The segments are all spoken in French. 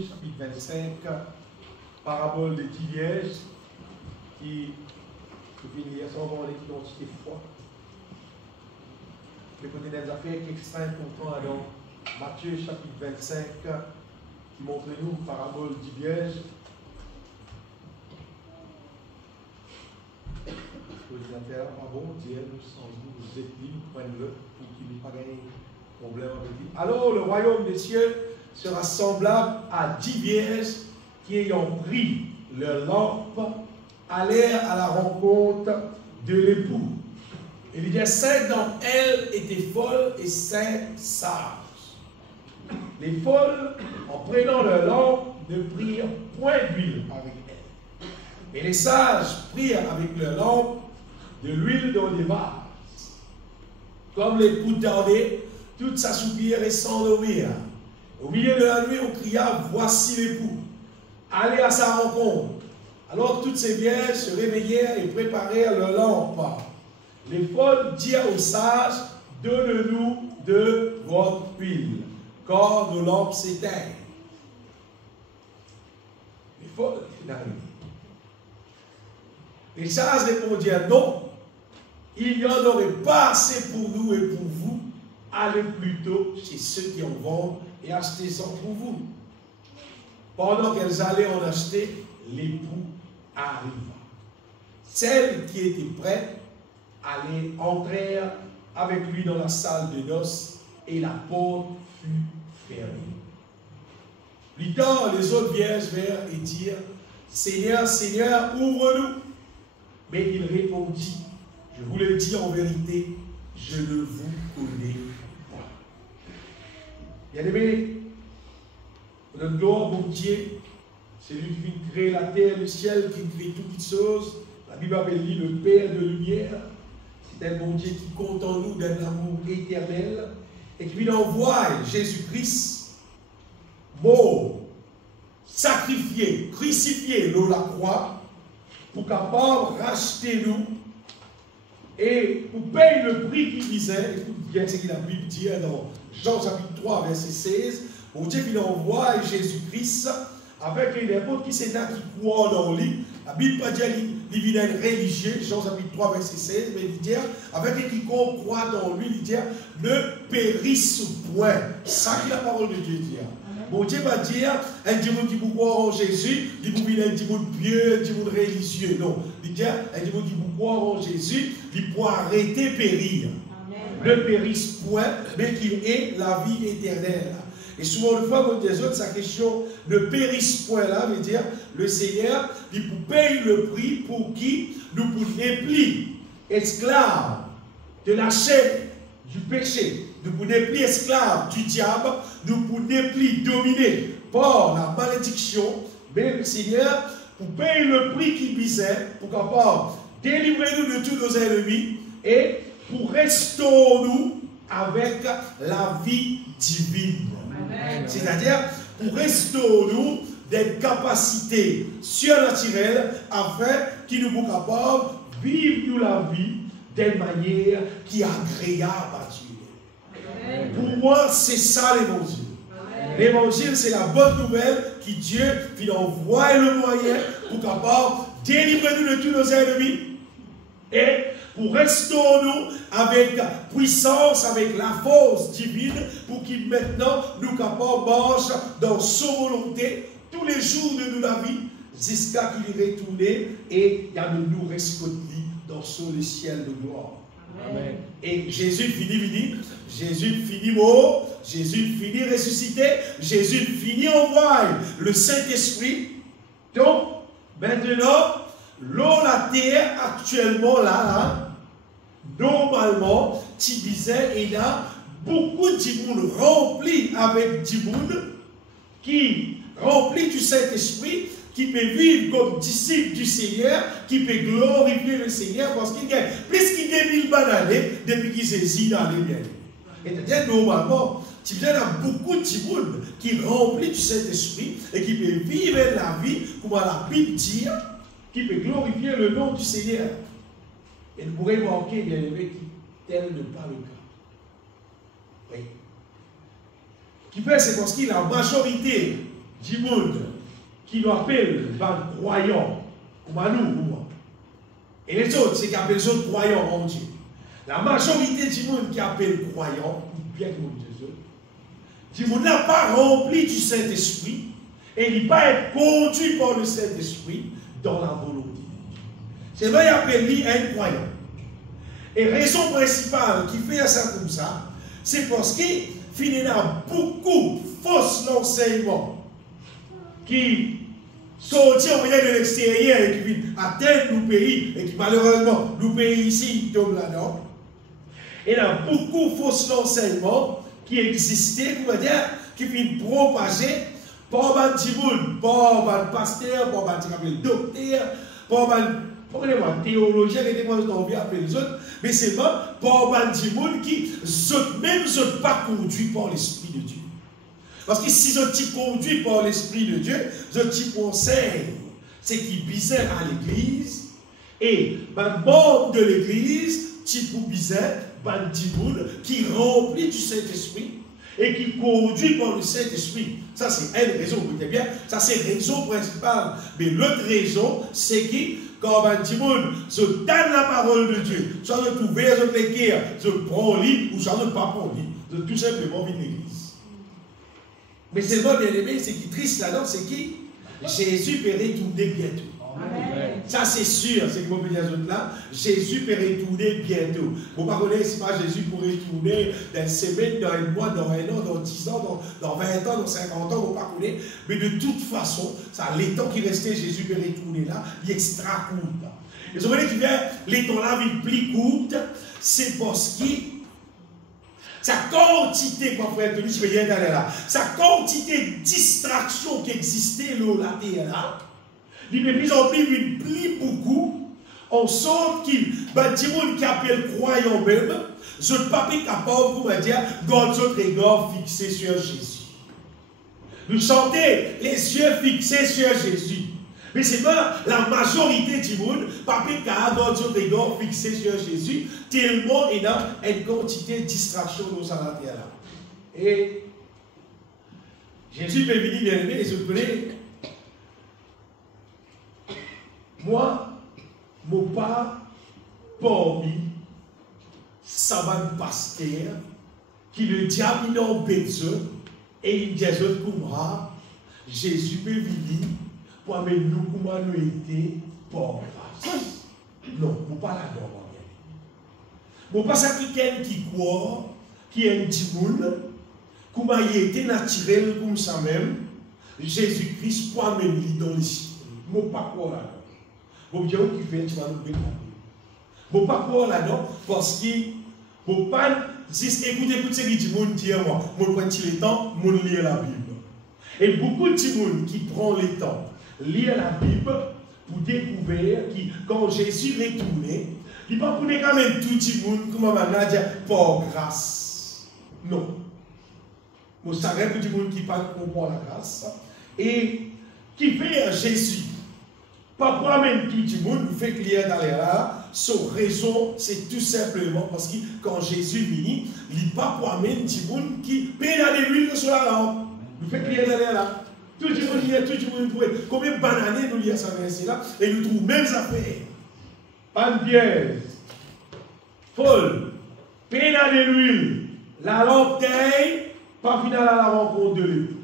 chapitre 25, parabole de 10 vierges qui finit sans l'identité foi. Le côté des affaires qui est extrêmement important dans Matthieu chapitre 25 qui montre nous parabole 10 vierges. L'ordinateur, bon Dieu, nous sans vous êtes libres, prenez-le pour qu'il n'y ait pas de problème avec lui. Alors le royaume des cieux sera semblable à 10 vierges qui, ayant pris leur lampe, allèrent à la rencontre de l'époux. Et il y a 5 d'entre elles étaient folles et 5 sages. Les folles, en prenant leur lampe, ne prirent point d'huile avec elles. Et les sages prirent avec leur lampe de l'huile dans des vases. Comme l'époux tardait, toutes s'assoupirent et s'endormirent. Au milieu de la nuit, on cria, voici l'époux. Allez à sa rencontre. Alors toutes ces vierges se réveillèrent et préparèrent leur lampe. Les folles dirent aux sages, donne-nous de votre huile, car nos lampes s'éteignent. Les folles n'arrivent. Les sages répondirent, non, il n'y en aurait pas assez pour nous et pour vous. Allez plutôt chez ceux qui en vendent et achetez-en pour vous. Pendant qu'elles allaient en acheter, l'époux arriva. Celles qui étaient prêtes entrèrent avec lui dans la salle de noces et la porte fut fermée. Plus tard, les autres vierges vinrent et dirent, Seigneur, Seigneur, ouvre-nous. Mais il répondit, je vous le dis en vérité, je ne vous connais pas. Bien-aimés, notre gloire, mon Dieu, c'est lui qui crée la terre, le ciel, qui crée toutes choses. La Bible appelle lui le Père de lumière. C'est un bon Dieu qui compte en nous d'un amour éternel et qui lui envoie Jésus-Christ, mort, sacrifié, crucifié dans la croix, pour capable racheter nous et pour payer le prix qu'il disait. Écoute bien ce que la Bible dit dans Jean chapitre 3, verset 16. Bon Dieu qui envoie Jésus-Christ avec les apôtres qui sont là, qui croient dans lui. La Bible pas dire qu'il vient religieux, Jean chapitre 3, verset 16, mais il dit avec les qui croient dans lui, il dit ne périssent point. Ça qui la parole de Dieu dit. Bon Dieu va dire un démon qui vous croit en Jésus, il vous dit un démon pieux, un démon religieux. Non, il dit un démon qui vous croit en Jésus, il peut arrêter périr. Ne périsse point, mais qu'il ait la vie éternelle. Et souvent, une fois qu'on des autres, sa question ne périsse point là, veut dire le Seigneur, il vous paye le prix pour qui nous ne plus esclaves de la chair du péché. Nous ne plus esclaves du diable, nous ne plus dominés par la malédiction, mais le Seigneur, pour payer le prix qu'il visait, pour capable délivrer nous de tous nos ennemis et pour restaurer nous avec la vie divine. C'est-à-dire pour restaurer nous des capacités surnaturelles afin qu'il nous soit capable de vivre la vie d'une manière qui est agréable à Dieu. Pour moi, c'est ça l'évangile. L'évangile, c'est la bonne nouvelle qui Dieu envoie le moyen pour capable délivrer nous de tous nos ennemis et pour restaurer nous avec puissance, avec la force divine, pour qu'il maintenant nous capable marche dans sa volonté tous les jours de la vie, jusqu'à qu'il est retourné et il y a de nous rescouter dans le ciel de gloire. Amen. Et Jésus finit mort, Jésus finit ressuscité, Jésus finit envoyé le Saint-Esprit. Donc, maintenant, l'eau, la terre, actuellement là, normalement, tu disais, il y a beaucoup de monde rempli avec du monde qui remplit du Saint-Esprit, qui peut vivre comme disciple du Seigneur, qui peut glorifier le Seigneur parce qu'il gagne plus qu'il gagne 1000 années depuis qu'il saisit dans les biens. Et c'est-à-dire, normalement, tu viens à beaucoup de monde qui remplit du Saint-Esprit et qui peut vivre la vie, comme la Bible dit, qui peut glorifier le nom du Seigneur. Et vous pourrez manquer, bien aimé, qui tel n'est pas le cas. Oui. Qui fait, c'est parce qu'il a la majorité du monde qui nous appelle les croyants, comme à nous, pour moi. Et les autres, c'est qu'ils appellent les autres croyants en Dieu. La majorité du monde qui appelle croyants, bien que nous disions, du monde n'a pas rempli du Saint-Esprit et il n'est pas être conduit par le Saint-Esprit dans la volonté. C'est vrai, il appelle lui un croyant. Et raison principale qui fait ça comme ça, c'est parce qu'il y a beaucoup de fausses enseignements qui sortent de l'extérieur et qui viennent atteindre nos pays et qui malheureusement, nos pays ici tombent là-dedans. Et il y a beaucoup de fausses enseignements qui existaient, qui viennent propager par un petit monde, par un pasteur, par un docteur, par un théologien, les autres, mais c'est pas par un petit monde qui même ne sont pas conduits par l'Esprit de Dieu. Parce que si je suis conduit par l'Esprit de Dieu, je suis conseil, c'est qui bizarre à l'église, et le membre de l'église, tu peux bizarre, un petit monde qui remplit du Saint-Esprit et qui conduit par le Saint-Esprit. Ça, c'est une raison, vous écoutez bien, ça, c'est la raison principale. Mais l'autre raison, c'est que, quand un petit monde se donne la parole de Dieu, soit de trouver, soit de l'écrire, soit de prendre lit, ou soit de ne pas prendre lit, de tout simplement vivre l'église. Mais c'est moi, bien aimé, c'est qui triste là-dedans, c'est qui Jésus peut retourner bientôt. Amen. Ça, c'est sûr, c'est que vous pouvez dire là, Jésus peut retourner bientôt. Vous ne connaissez si pas Jésus pour retourner dans une semaine, dans un mois, dans un an, dans 10 ans, dans 20 ans, dans 50 ans, vous ne connaissez pas. Mais de toute façon, ça, les temps qui restaient, Jésus peut retourner là, il est extra court. Et vous voyez qu'il vient, les temps là, ils plus courtes, c'est parce que sa quantité, mon frère, je vais dire là, sa quantité de distraction qui existait là, là, il est plus en plus, il plie beaucoup, en sorte qu'il, des gens qui appellent croyants même, je ne suis pas capable pour me dire, garde votre regard fixé sur Jésus. Nous sentez les yeux fixés sur Jésus. Mais c'est pas la majorité du monde, pas capable garde votre regard fixé sur Jésus, tellement il y a une quantité de distraction dans sa terre là. Et Jésus peut venir bien aimé, et je connais. Moi, mon père, parmi savant pasteur, qui le diable n'a pas besoin, et il dit à moi, Jésus peut venir pour amener nous comment nous étions pauvres. Non, je ne pas là-dedans. Je ne pas ça quelqu'un qui croit, qui est un petit monde, comment il était naturel comme ça même, Jésus-Christ pour amener dans les cieux. Je ne pas croire là-dedans. Bon, Dieu qui fait, tu vas nous bénir. Bon, pas croire là-dedans, parce que, bon, pas dire, écoute ce que du monde dit à moi, je prends le temps, je lis la Bible. Et beaucoup de gens qui prennent le temps, lire la Bible, pour découvrir que quand Jésus est retourné, il ne va pas quand même tout le monde, comme on va dire, par grâce. Non. Vous savez, tout le monde qui parle comprend la grâce. Et qui fait Jésus. Pas pour amener tout le monde, vous faites lire dans les là. Son raison, c'est tout simplement parce que quand Jésus vient, il n'est pas pour amener tout le monde qui paye la l'huile sur la lampe. Vous faites lire dans les là. Tout le monde lit, tout le monde pourrait. Combien de bananes nous lisons ça verset là et nous trouvons même affaires. Panne pièce, folle, paye la l'huile, la lampe taille, pas final à la rencontre de l'époux.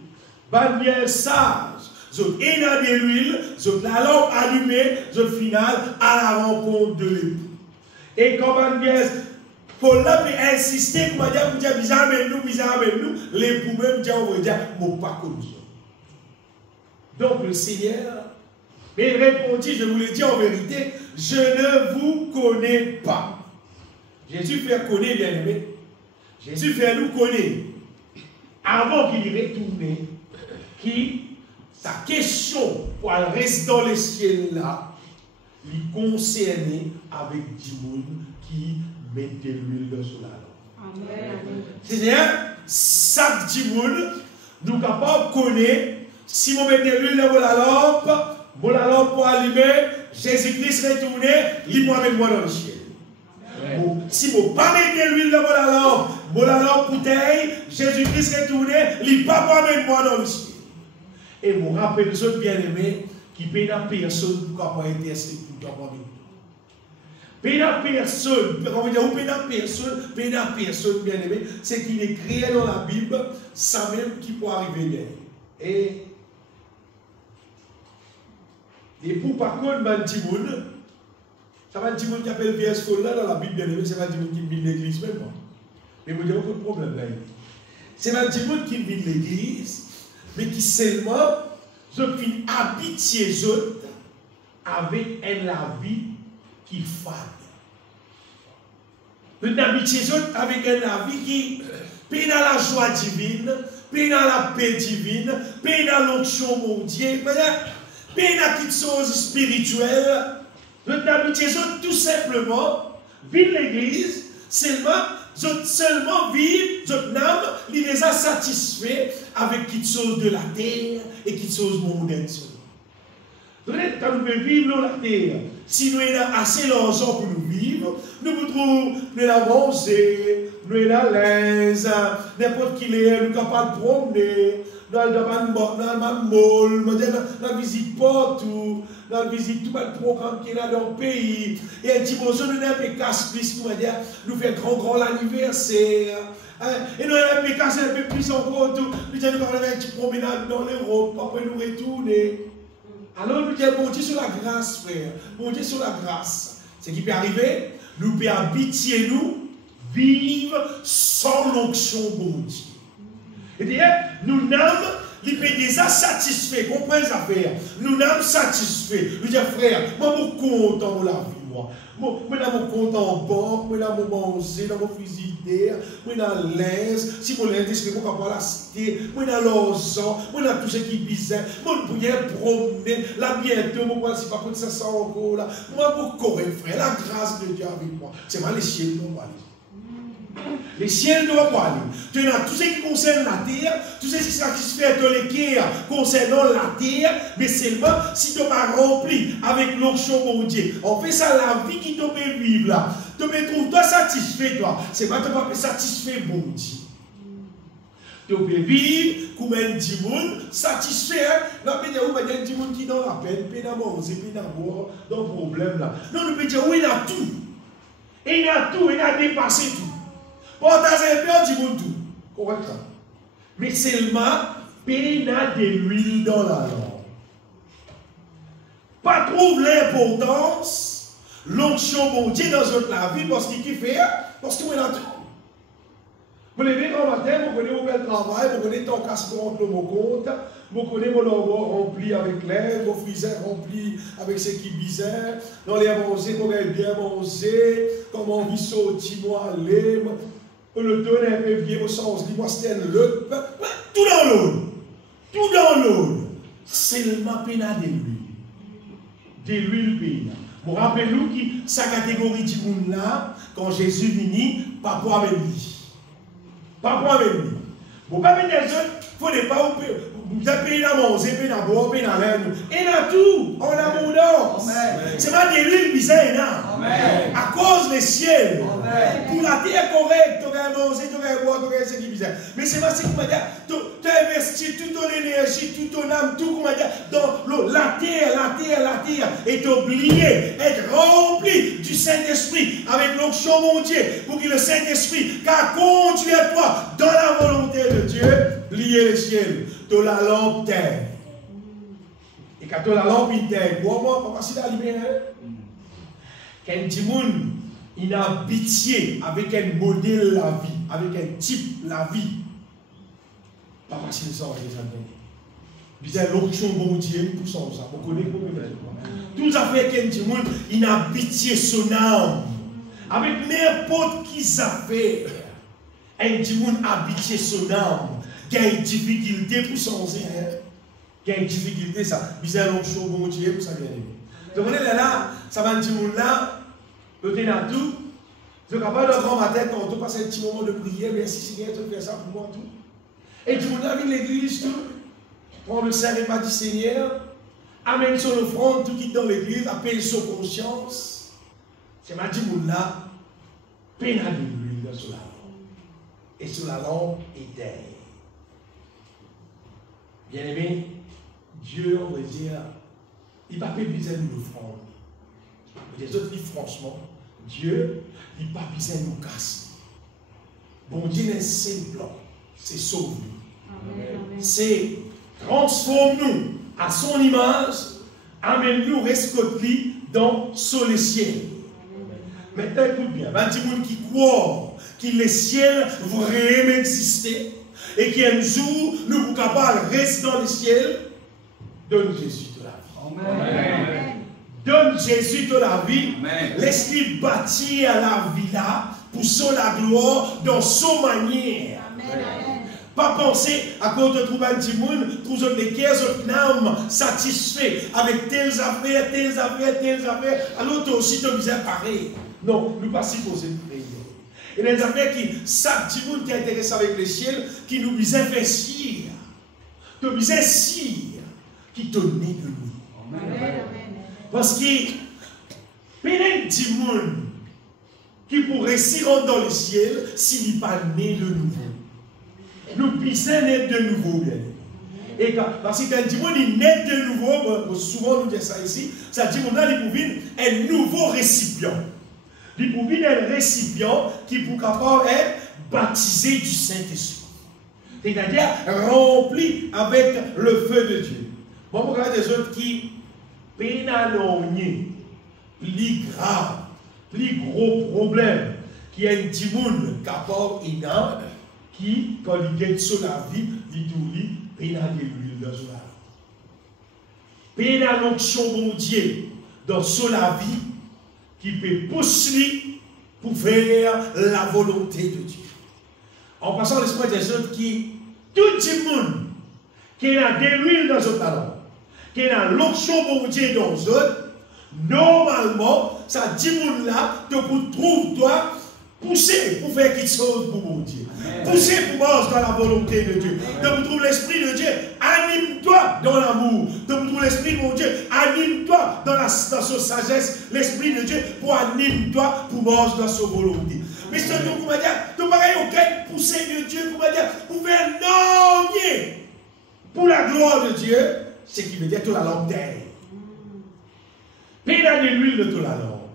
Panne pièce sage. Zot éna de l'huile, zot la lampe allumée, zot final à la rencontre de l'époux. Et comme on dit, il faut là insister pour dire, bizarre avec nous, l'époux même dit, on va dire, mon pas comme ça. Donc le Seigneur, mais il répondit, je vous le dis en vérité, je ne vous connais pas. Jésus fait connaître, bien aimé. Jésus fait nous connaître. Avant qu'il y retourne, qui sa question pour rester dans les ciels là, lui concernait avec du monde qui mettait l'huile sur la lampe. Amen. C'est-à-dire, chaque du monde, nous sommes capables de connaître, si on met de l'huile dans la lampe pour allumer, Jésus-Christ retourné, il moi avec moi dans le ciel. Bon, si on ne pas mettre de l'huile dans la lampe bouteille, Jésus-Christ retourné, il pas moi avec moi dans le ciel. Et vous rappelez les autres bien-aimés qui payent la personne pour avoir été inscrit tout le temps. Paye la personne, on veut dire, paye la personne, bien-aimé, c'est qu'il est créé dans la Bible, ça même qui peut arriver bien. Et pour par contre, Mantimoun, ça va Mantimoun qui appelle VS là dans la Bible, bien-aimé, c'est Mantimoun qui vit l'église même. Mais vous avez aucun problème là. C'est Mantimoun qui vit l'église, mais qui seulement, je finis habituer les autres avec la vie qui faille. Nous habituer les autres avec la vie qui paye dans la joie divine, paye dans la paix divine, paye dans l'onction mondiale, paye dans quelque chose spirituel. Nous habituer les autres tout simplement, vivre l'église, seulement vivre, notre âme, il les a satisfaits avec quelque chose de la terre et quelque chose mondaine. Quand nous pouvons vivre dans la terre, si nous avons assez d'argent pour nous vivre, nous pouvons nous la manger, nous la l'aise, n'importe qui est, nous sommes capables de promener, nous allons nous visite partout, nous visite tout le programme qui est là dans le pays. Et un petit bonjour, nous avons fait casse-piste, nous faisons grand anniversaire. Et nous avons fait casse un peu plus encore, nous avons fait un petit promenade dans l'Europe, après nous retourner. Alors nous disons, bon Dieu sur la grâce, frère. Bon Dieu sur la grâce. Ce qui peut arriver, nous pouvons habituer nous, vivre sans l'onction bon Dieu. Et d'ailleurs, nous n'avons, il peut déjà satisfait, comprenez ça faire. Nous n'avons satisfait. Nous disons, frère, moi, je suis content de la vie, moi. Moi, je suis content en banque, moi, je suis manger, dans mon frigidaire, moi, je suis l'aise. Si vous l'avez dit, je vais pas la cité, moi, je suis l'argent, moi, je suis tout ce qui est bizarre. Moi, je peux promener, là, bientôt, moi, si pas comme ça, ça encore, là. Moi, je suis correct, frère, la grâce de Dieu avec moi. C'est moi, les ciels, non, pas les ciels ne doivent pas aller. Tu as tout ce qui concerne la terre, tout ce qui satisfait de l'équerre concernant la terre, mais seulement si tu m'as rempli avec l'onction mon Dieu. On fait ça la vie qui te peut vivre là. Tu me trouves toi satisfait, toi. C'est pas tu pas satisfait, bon Dieu. Tu peux vivre comme un dimoun satisfait. Là, il y a un dimoun qui est dans la peine, peine à manger, peine à boire, dans le problème là. Non, nous pouvons dire, oui, il a tout. Et il a tout, il a dépassé tout. Portage un peu du monde tout. Correct. Mais seulement, peine de l'huile dans la langue. Pas trouve l'importance, l'onction bon Dieu dans notre vie, parce qu'il fait, parce qu'il a tout. Vous levez dans le matin, vous connaissez votre travail, vous connaissez ton casque contre mon compte, vous connaissez vos lavoirs remplis avec l'air, vos friseurs remplis avec ce qui est bizarre, dans les manger, vous avez bien mangé, comment on vit sauter, moi, aller. Le donner un peu vieux au sens, dis-moi, c'était le tout dans l'eau. Tout dans l'eau. Seulement pénal de l'huile. De l'huile pénal. Vous rappelez-nous que sa catégorie du monde là, quand Jésus vini, pas pour avec lui. Pas pour avec lui. Vous ne pouvez pas mettre des autres, il ne faut pas vous avez payé dans manger, payé dans boire, payé dans l'air. Et dans tout, en abondance. C'est pas de l'huile bizarre, non. À cause des ciels. Pour la terre correcte, tu aurais mangé, tu aurais boire, tu aurais ce qui est bizarre. Mais c'est pas ce qu'on va dire. Tu as investi toute ton énergie, toute ton âme, tout qu'on va dire dans la terre. Et tu oublié être rempli du Saint-Esprit avec l'onction mon Dieu pour que le Saint-Esprit car conduit à toi dans la volonté de Dieu, lier les ciels. De la lampe terre. Et quand tu as la lampe terre, moi, pas facile à libérer. Quand Timoun, il a habitué avec un modèle la vie, avec un type la vie. Pas facile ça, les amis. Bizarre l'onction bon Dieu pour ça. Vous connaissez tout ça fait qu'un Timoun, il a habitué son âme. Avec n'importe qui ça fait. Un Timoun a habitué son âme. Il y a une difficulté pour changer. Il y a une difficulté, ça. Bizarre l'onction bon Dieu pour ça bien aimé. Donc on est là, ça va dire là, le ténat tout. Je suis capable de grand matin quand on passe un petit moment de prière, merci Seigneur, tu fais ça pour moi tout. Et tout le monde avec l'église, tout. Prends le saint repas du Seigneur, amène son offrande, tout quitte dans l'église, appelle son conscience. C'est ma dit là, peine à l'huile sur la lampe. Et sur la lampe éteinte. Bien aimé, Dieu, on va dire, il n'a pas besoin de nous offrandes. Les autres disent franchement, Dieu, il n'a pas besoin de nous casser. Bon Dieu, c'est simple, c'est sauver. C'est transforme-nous à son image, amène-nous, rescote-lui dans le ciel. Maintenant, écoute bien, il y a des gens qui croient que le ciel va vraiment exister et qu'un jour, nous sommes capables de rester dans le ciel. Donne Jésus de la vie. Amen. Donne Jésus de la vie. Laisse-lui bâtir la vie là pour son la gloire dans son manière. Amen. Pas penser à cause de trouver un petit monde, trouver des caisses, autres âmes satisfaits avec telles affaires. Alors toi aussi, tu as besoin de pareil. Non, nous ne pas supposés de prier. Et les affaires qui, chaque petit monde qui est intéressé avec le ciel, qui nous besoin faire sire. Tu as besoin sire qui te né de nous. Amen. Parce que, plein de monde qui pourrait s'y rendre dans le ciel s'il n'est pas né de nouveau. Nous puissions naître de nouveau, bien. Et parce que quand il dit naître de nouveau, souvent nous disons ça ici, ça dit qu'on a un nouveau récipient. Il peut être un récipient qui peut capable être baptisé du Saint-Esprit. C'est-à-dire rempli avec le feu de Dieu. Bon, vous regardez des autres qui pénalonnent, plus grave, plus gros problème, qui a un petit monde capable énorme, qui, quand il gagne sur la vie, il dit pénal de l'huile dans la vie. Pénal l'onction bon Dieu dans la vie, qui peut pousser pour faire la volonté de Dieu. En passant l'esprit des autres qui, tout le monde qui a de l'huile dans son talent, qui a l'onction bon Dieu dans les autres, normalement, ça dit monde là, te trouve toi, pousser pour faire quelque chose pour mon Dieu. Pousser pour marcher dans la volonté de Dieu. Donc, vous trouvez l'esprit de Dieu, anime-toi dans l'amour. Donc, vous trouvez l'esprit de mon Dieu, anime-toi dans sa sagesse. L'esprit de Dieu pour anime-toi pour marcher dans sa volonté. Mais c'est tout pour me dire, tu n'as aucune poussée de Dieu pour me dire, pour faire non, pour la gloire de Dieu, c'est qui veut dire toute la langue terre. Pédale de l'huile de toute la langue.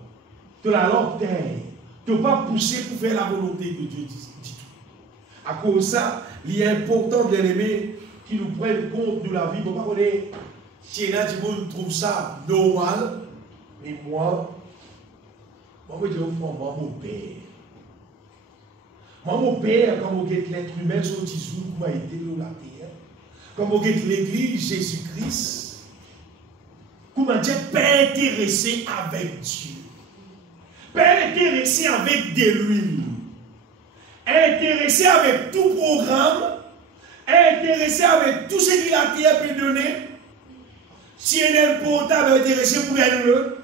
Toute la langue terre. Tu ne peux pas pousser pour faire la volonté de Dieu du tout. À cause de ça, il est important, bien aimé, qu'ils nous prennent compte de la vie. Bon, pas si il y a des gens qui trouvent ça normal, mais moi, je dis au fond, moi, mon père. Moi, mon père, quand je regarde l'être humain sur 10 jours, comment il était sur la terre, quand je regarde l'église, Jésus-Christ, comment Dieu n'est pas intéressé avec Dieu. Pas intéressé avec de l'huile, intéressé avec tout programme, intéressé avec tout ce qu'il a pu donner. Si il est le portable intéressé pour gagner l'autre,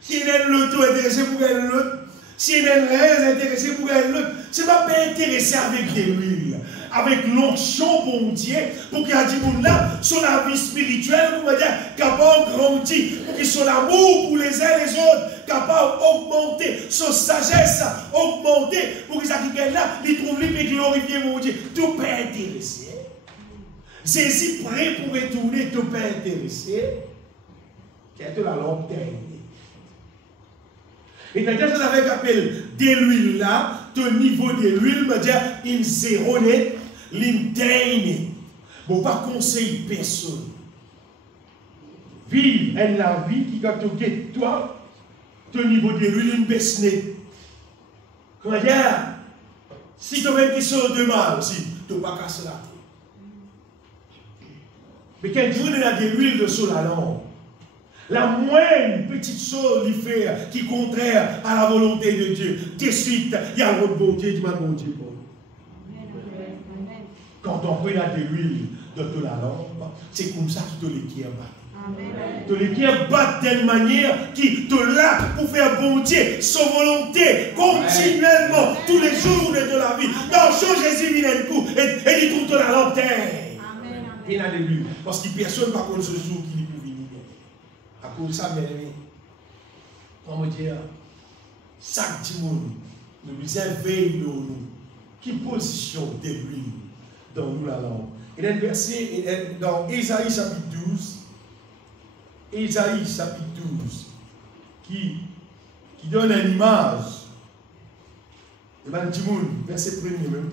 si il est l'auto intéressé pour gagner l'autre, si il est le rêve intéressé pour gagner l'autre, ce n'est pas intéressé avec de l'huile, avec l'onction bon Dieu, pour qu'il y ait des gens là, sur la vie spirituelle, pour dire, capable de grandir, pour qu'ils soient l'amour pour les uns et les autres, capable d'augmenter, sa sagesse, augmenter, pour qu'ils aient là, ils trouvent lui et glorifier mon Dieu. Tout peut intéresser. Jésus prêt pour retourner, tout peut intéresser. Quelle est la longue terre. Et c'est-à-dire que avec appel de l'huile là, ton niveau de l'huile me dit une zéro net, l'interne. Bon, pas conseil personne. Vive la vie qui quand tu guettes toi, ton niveau de l'huile une baisse net. Comment dire? Si tu as quelque chose de mal aussi, tu ne peux pas casser la tête. Mais quand tu as de l'huile de sur la langue, la moindre petite chose lui fait qui est contraire à la volonté de Dieu. De suite, il y a l'autre bon Dieu, bon Dieu. Quand on prend de l'huile de la lampe, c'est comme ça que tu les qui battent. Tu les qui battent d'une manière qui te là pour faire bon Dieu, sa volonté, continuellement, tous les jours de la vie. Dans ce Jésus vient un coup et il trouve la lampe terre. Il y a de l'huile. Parce que personne ne va connaître ce jour qui peut venir. À cause de ça, mes amis, comment dire, chaque dimanche, nous nous éveillons, qui position de l'huile dans nous la langue, Il y a un verset dans Ésaïe chapitre 12. Ésaïe chapitre 12. Qui donne une image. Et bien, Timoun, verset 1er même.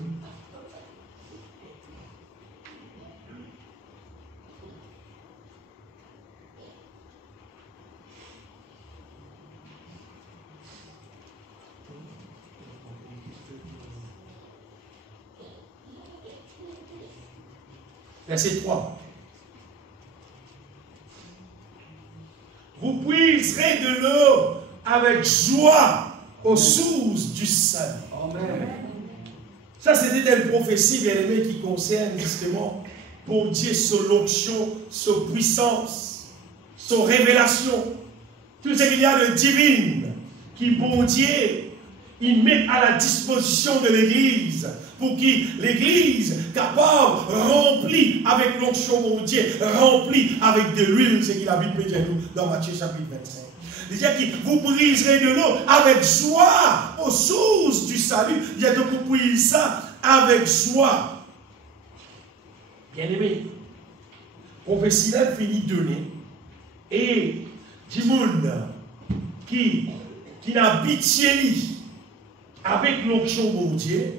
Verset 3. Vous puiserez de l'eau avec joie aux sources du salut. Amen. Ça, c'était une prophétie, bien aimé, qui concerne justement, pour Dieu, son onction, son puissance, son révélation. Tout ce qu'il y a de divine qui, pour Dieu, il met à la disposition de l'Église, pour que l'Église, capable, remplie avec l'onction, mon Dieu, remplie avec de l'huile, c'est qu'il habite nous dans Matthieu chapitre 25. Il dit que vous briserez de l'eau avec joie aux sources du salut. Il dit que vous brisez ça avec joie. Bien aimé, prophétie là finit de donner. Et du monde qui n'a pitié avec l'onction mon Dieu,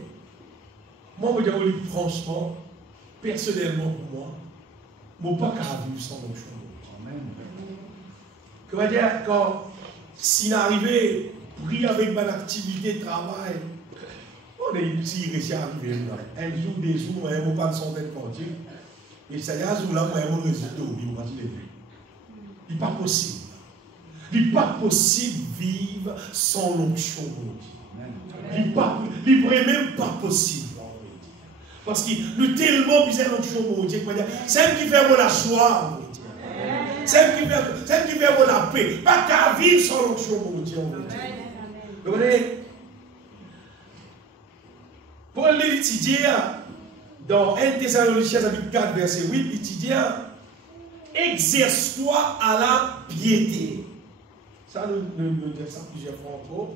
moi, je vous dis franchement, personnellement pour moi, je ne peux pas vivre sans l'onction. Amen. Comment dire, quand s'il arrivait, prier avec mon activité de travail, on est ici, il est arrivé. Un jour, des jours, on ne pas de son tête pour Dieu. Et ça y est, un jour là, on a un résultat, il n'est pas possible. Il n'est pas possible de vivre sans l'onction mon Dieu. Il n'est même pas possible. Parce que nous tellement besoin de l'onction mon Dieu. C'est elle qui fait la joie mon Dieu. C'est elle qui fait la paix. Pas qu'à vivre sans l'onction mon Dieu. Vous voyez, Paul l'étudier dans 1 Thessaloniciens chapitre 4 verset 8, il dit exerce-toi à la piété. Ça nous dit ça plusieurs fois encore.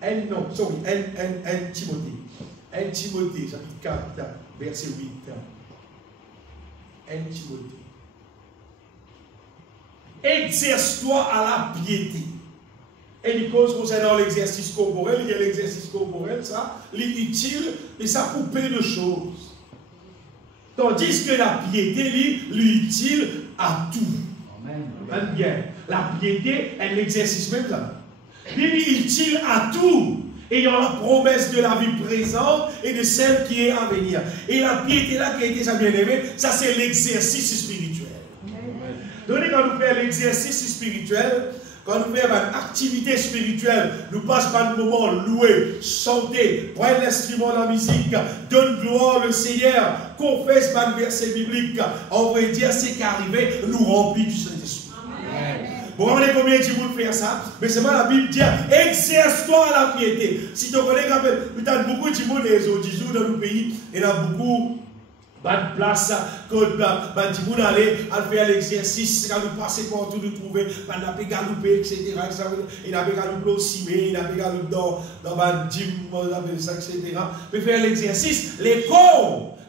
1 Timothée. 1 Timothée, chapitre 4, verset 8. 1 Timothée. Exerce-toi à la piété. Et il cause concernant l'exercice corporel, il y a l'exercice corporel, ça, l'utile, et ça pour plein de choses. Tandis que la piété, l'utile à tout. Amen. Bien. La piété, est l'exercice même là. Il est utile à tout. Ayant la promesse de la vie présente et de celle qui est à venir. Et la piété là qui a été sa bien-aimée, ça c'est l'exercice spirituel. Donc quand nous faisons l'exercice spirituel, quand nous faisons une activité spirituelle, nous passons par un moment louer, chanter, prendre l'instrument de la musique, donner gloire au Seigneur, confesse par le verset biblique. On va dire c'est qu'arrivé, nous remplit du Saint-Esprit. Vous comprenez combien de monde faire ça? Mais c'est pas la Bible dit exerce-toi à la piété. Si tu connais quand même, il y a beaucoup de monde les autres jours dans le pays, il y a beaucoup de place quand les gens allaient faire l'exercice, quand nous passer partout, nous trouver, quand nous avons galopé, etc. Il a galopé au cimé, il a galopé dans le gym, etc. Mais faire l'exercice,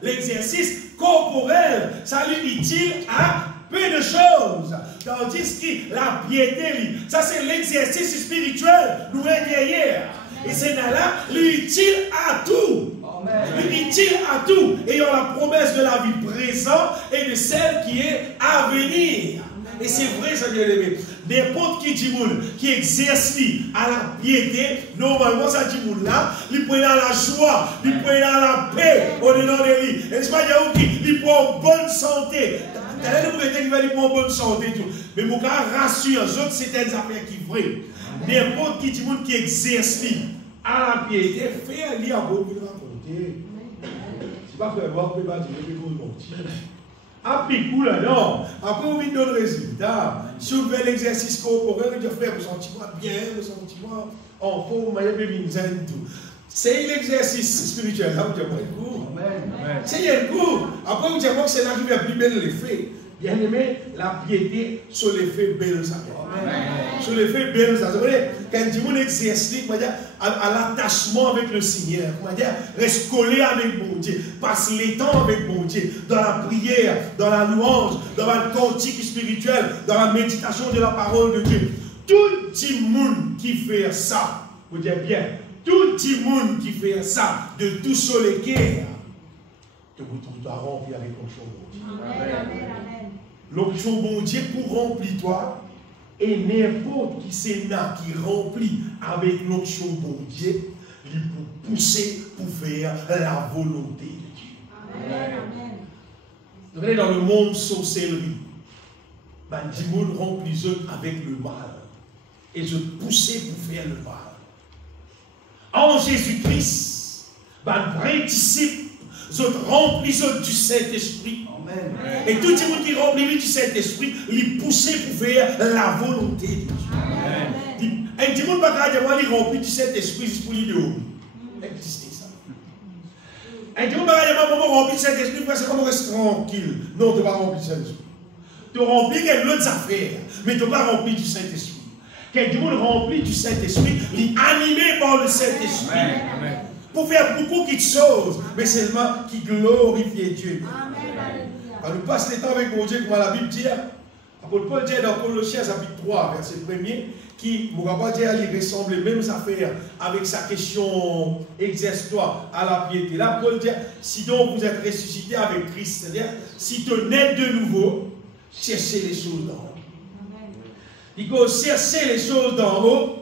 l'exercice corporel, ça lui utile à peu de choses. Tandis que la piété, ça c'est l'exercice spirituel, nous derrière. Et c'est là, l'utile à tout. L'utile à tout. Ayant la promesse de la vie présente et de celle qui est à venir. Et c'est vrai, ça bien aimé. N'importe qui dit qui exerce à la piété, normalement ça dit là, il prend la joie, il prend la paix au-dedans de lui. Et c'est pas il prend bonne santé. Il va pour bonne santé. Mais mon cas rassure, c'est des affaires qui sont vraies. N'importe qui dit qui exerce à la piété, fait lire à beaucoup de raconter. C'est pas faire voir, on peut pas dire que vous mentir. Applique coup là, non. Après, on vient dans le résultat. Si on fait l'exercice corporel, on dit frère, vous sentez bien, vous sentez en forme, vous avez tout. C'est l'exercice spirituel. Là, vous avez un coup. C'est un coup. Après, vous dites que c'est là qui va plus bien l'effet. Bien-aimé, la piété, sur les faits belles, ça. Sur les faits belles, ça. Vous voyez, quand on exerce, à l'attachement avec le Seigneur, reste collé avec mon Dieu, passe les temps avec mon Dieu, dans la prière, dans la louange, dans la cantique spirituelle, dans la méditation de la parole de Dieu. Tout le monde qui fait ça, vous dites bien, tout le monde qui fait ça, de tout sur les cœurs, que vous trouvez rempli avec l'onction bon Dieu. Amen. L'onction bon Dieu pour remplir toi, et n'importe qui c'est là qui remplit avec l'onction bon Dieu, il peut pousser pour faire la volonté de Dieu. Amen. Dans le monde sorcellerie, les gens remplissent avec le mal. Et je poussais pour faire le mal. En Jésus-Christ, les vrais disciples, ils remplissent du Saint-Esprit. Et tout le monde qui remplit du Saint-Esprit, ils poussent pour faire la volonté de Dieu. Et tout le monde qui remplit du Saint-Esprit, c'est pour l'idéal. Existez ça. Et tout le monde qui remplit du Saint-Esprit, c'est comme rester tranquille. Non, tu ne vas pas remplir du Saint-Esprit. Tu remplis d'autres affaires, mais tu ne vas pas remplir du Saint-Esprit. Quelqu'un qui rempli du Saint-Esprit, animé par le Saint-Esprit, pour faire beaucoup de choses, mais seulement qui glorifie Dieu. On nous passe les temps avec mon Dieu, comme la Bible dit. Apôtre Paul dit dans Colossiens chapitre 3, verset 1er, qui, mon rapport dit, il ressemble les mêmes affaires avec sa question exerce-toi à la piété. Là, Paul dit, si donc vous êtes ressuscité avec Christ, c'est-à-dire, si tu nais de nouveau, cherchez les choses d'en haut. Il faut chercher les choses d'en haut,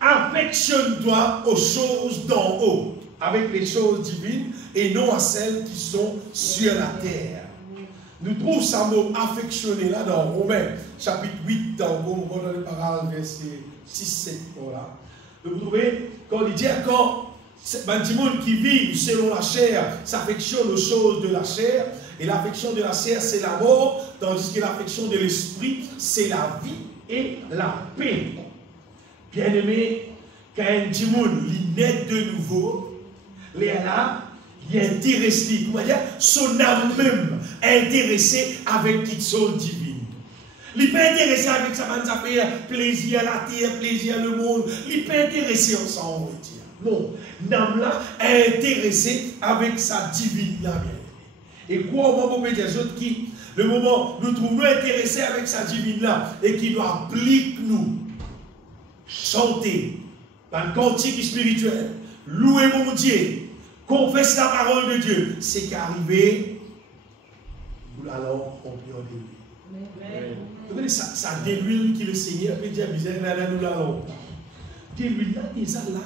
affectionne-toi aux choses d'en haut, avec les choses divines, et non à celles qui sont sur la terre. Nous trouvons ce mot affectionné là dans Romains, chapitre 8, dans le parole, verset 6-7. Voilà. Vous trouvez, quand il dit, quand les gens qui vivent selon la chair s'affectionnent aux choses de la chair, et l'affection de la chair, c'est la mort, tandis que l'affection de l'esprit, c'est la vie et la paix. Bien-aimé, quand un djimoun naît de nouveau, il est là, il est intéressé, comment dire, son âme même est intéressée avec toutes choses divines. Il peut intéresser avec sa manne, ça fait plaisir à la terre, plaisir à le monde, il peut intéresser ensemble, on va dire. Non, l'âme là est intéressée avec sa divine âme. Et quoi au moment où des autres qui, le moment où nous trouvons intéressés avec sa divine là, et qui nous applique nous, chanter, dans le cantique spirituel, louer mon Dieu, confesser la parole de Dieu, c'est qu'arriver, nous allons remplir de l'huile. Ça de l'huile qui le Seigneur peut dire, misère, là, nous l'allons. De l'huile là, déjà là,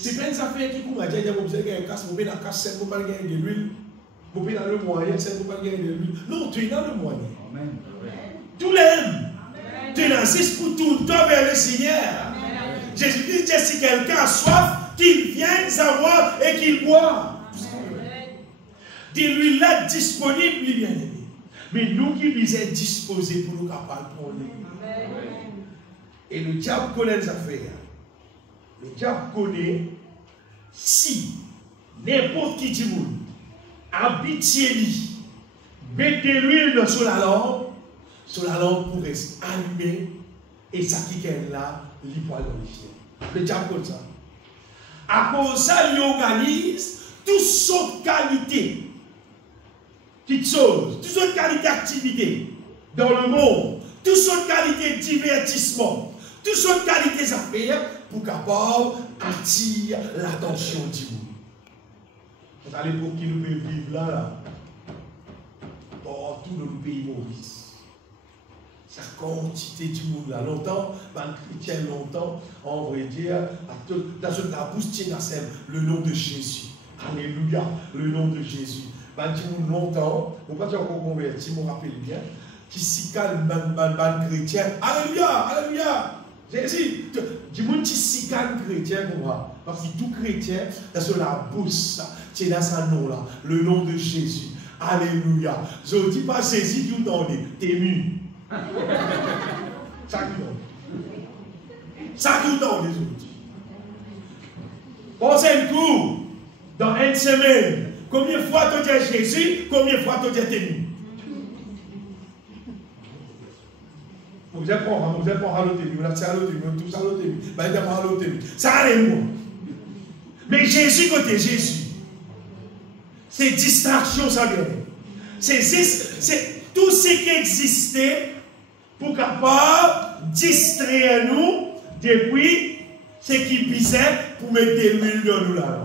c'est pas une affaire qui vous a dit, vous avez un casse, vous avez la casse, c'est pour pas gagner de l'huile. Vous avez dans le moyen, c'est pour pas gagner de l'huile. Non, tu es dans le moyen. Tout l'aime. Tu es dans pour tout le temps vers le Seigneur. Jésus-Christ dit, si quelqu'un a soif, qu'il vienne savoir et qu'il boit. De l'huile là disponible, bien aimé. Mais nous qui nous sommes disposés pour nous capables pour lui. Et le diable connaît les affaires. Le diable connaît si n'importe qui dit habite chez lui, mettez l'huile sur la lampe pour rester allumé et ça qui est là, il va dans le ciel. Le diable connaît ça. À cause de ça, il organise toutes sortes de qualités, toutes choses, toutes sortes de qualités d'activité dans le monde, toutes sortes de qualités de divertissement, toutes sortes de qualités affaires pour capable attirer l'attention du monde. C'est à l'époque qui nous peut vivre là, partout dans le pays Maurice. Sa quantité du monde là, longtemps, les chrétiens longtemps, on va dire, dans ce tabou, le nom de Jésus. Alléluia, le nom de Jésus. Longtemps, on ne peut pas dire qu'on convertit, je me rappelle bien, qui s'y calme, chrétien. Alléluia, alléluia. Jésus, du monde qui s'y calme chrétien pour moi. Parce que tout chrétien, dans la bouche, c'est dans son nom là, le nom de Jésus. Alléluia. Je ne dis pas Jésus qui vous donne, t'es mu. Ça qui donne. Ça qui donne les autres. Pensez un coup, dans une semaine, combien de fois tu dis Jésus, combien de fois tu dis t'es mu. Vous êtes pour haloter, vous êtes haloter, vous tous haloter, vous êtes haloter. Ça allait moi. Mais Jésus côté Jésus, c'est distraction, ça vient. C'est tout ce qui existait pour capable distraire nous depuis ce qui visait pour mettre des l'huile dans nous là.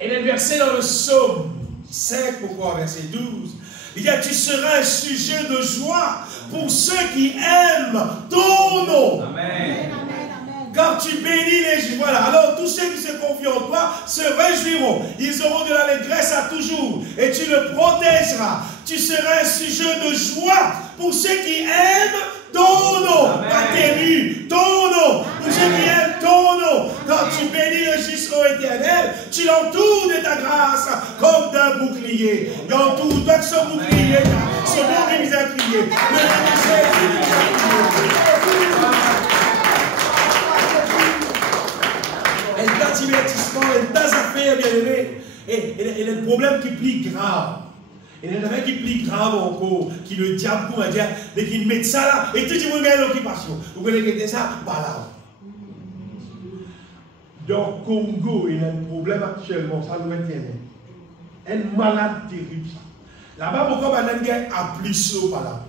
Et le verset dans le psaume 5, pourquoi verset 12, il dit tu seras un sujet de joie pour ceux qui aiment ton nom. Amen. Quand tu bénis les juifs, voilà, alors tous ceux qui se confient en toi se réjouiront. Ils auront de l'allégresse à toujours. Et tu le protégeras. Tu seras un sujet de joie pour ceux qui aiment ton nom. Pas tes ton nom. Pour ceux qui aiment ton nom. Quand tu bénis le juste au éternel, tu l'entoures de ta grâce comme d'un bouclier. Il entoure toi que ce bouclier, ce bon miséricordieux. Et le divertissement, et tas affaires, bien aimé, et le problème qui est plus grave. Et il y en a qui est plus grave encore, qui le diable, on va dire, mais qui met ça là, et tout le monde a l'occupation. Vous connaissez ça? Pas là. Dans le Congo, il y a un problème actuellement, ça doit être un malade terrible. Là-bas, pourquoi il y a un plus haut par là?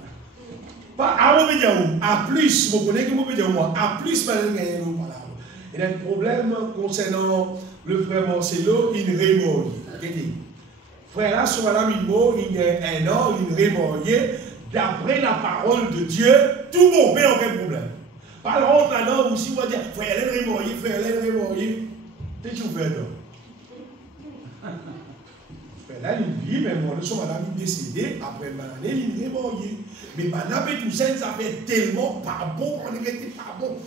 Pas à mon média, à plus, vous connaissez que mon média, à plus, il y a un par là. Il y a un problème concernant le frère Marcelo, il est mort. Frère là, sur madame, il y a un an, il est mort. D'après la parole de Dieu, tout bon, mais aucun problème. Par contre, là-dedans, aussi, on va dire, frère, elle est mort, frère, elle est mort. Qu'est-ce que tu fais là? Frère là, il vit, mais mon son madame est décédée, après une année, il est mort. Mais madame et tout ça, ça fait tellement pas bon, on n'était pas bon.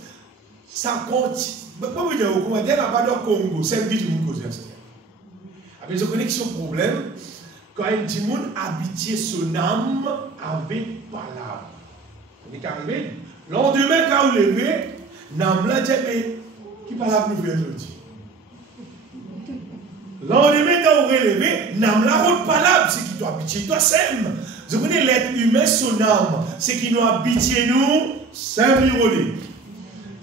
Ça continue. Pourquoi vous dire, comment dire là-bas dans le Congo, c'est un petit monde cause ça. Avec ce connexion problème, quand un petit monde habitué son âme avec palabre. On est arrivé. Le lendemain, quand vous levez, l'âme là dit, mais qui palabre nous fait aujourd'hui? Le lendemain, quand vous relevez, l'âme là haute palabre, c'est qui doit habituer toi sème. Vous connaissez l'être humain, son âme, c'est qui nous habitué nous, c'est miroler.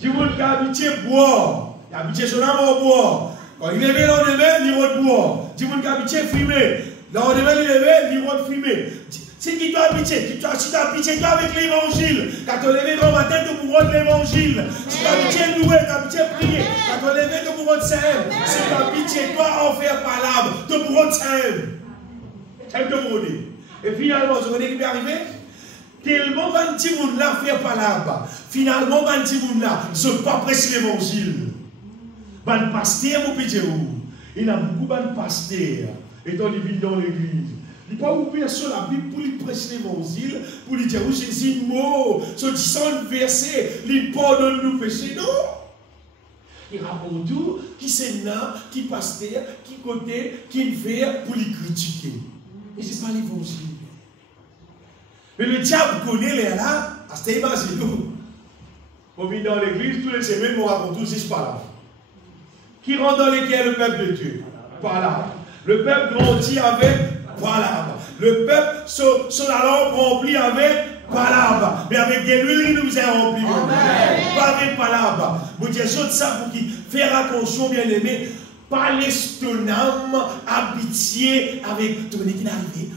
Du monde qui a habitué boire, il a habitué son âme au boire. Quand il lève l'endemain, il va boire. Du monde qui a habitué fumer, l'endemain il lève, il va fumer. C'est qui t'a habitué, si tu as habitué toi avec l'évangile, quand tu lèves dans ma tête, tu pourras de l'évangile. Si tu as habitué louer, tu as habitué prier, quand tu lèves, tu pourras de servir. Si tu as habitué toi en faire palabre, tu pourras de servir. C'est le mot. Et finalement, vous savez ce qui est arrivé? Tellement un petit monde là fait palabre. Finalement, un petit monde là, je ne pas prêcher l'évangile. Un pasteur, mon petit il y a beaucoup de pasteurs, étant les villes dans l'église. Il ne peut pas ouvrir sur la Bible pour lui prêcher l'évangile, pour lui dire, oui, Jésus, mot, ce 10 verset, il pardonne nos péchés. Non! Il raconte tout, qui c'est là, qui pasteur, qui côté, qui fait pour lui critiquer. Et ce n'est pas l'évangile. Mais le diable connaît les là, à ce moment c'est nous. On vient dans l'église, tous les semaines, on raconte tout, c'est pas là. Qui rentre dans lesquels le peuple de Dieu? Voilà. Le peuple grandit avec voilà. Le peuple, sur la lampe remplie avec palabre. Mais avec des l'huile, il nous est rempli. Pas avec palabre. Vous dites ça pour qu'il faire attention, bien aimé. Pas l'estomac habitué avec ton équipe arrivé.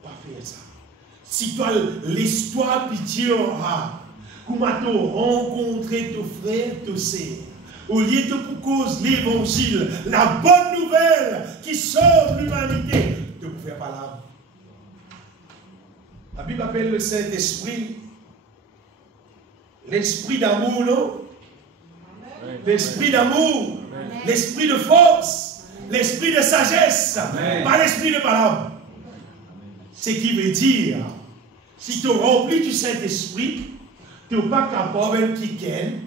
Pas faire ça. Si toi, l'histoire pitié aura. Comment te rencontrer ton frère, ton sœur, au lieu de pour cause l'évangile, la bonne nouvelle qui sauve l'humanité, de vous faire palabre. La Bible appelle le Saint-Esprit l'esprit d'amour, non? L'esprit d'amour, l'esprit de force, l'esprit de sagesse, pas l'esprit de palabre. Ce qui veut dire, si tu remplis du Saint-Esprit, tu n'es pas capable de quitter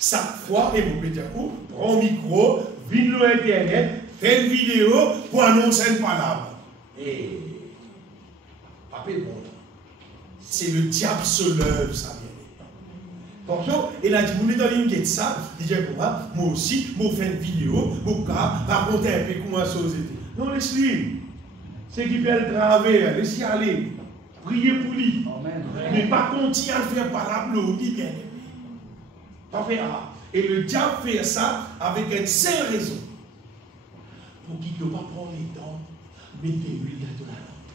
chaque fois, et vous pouvez prends un micro, viens sur Internet, fais une vidéo pour annoncer une palabre. Et, rappelez bon, c'est le diable se lève, ça vient. Attention, il a dit, vous êtes dans l'île de ça, il dit, moi aussi, je fais une vidéo, je raconter un peu comment ça a été. Non, laisse-lui. Ce qui fait le travail, laissez aller. Priez pour lui. Mais pas continuer à le faire par la bloquer, bien aimé. Pas faire. Et le diable fait ça avec une seule raison. Pour qu'il ne doit pas prendre les temps, mettre de l'huile dans la lampe.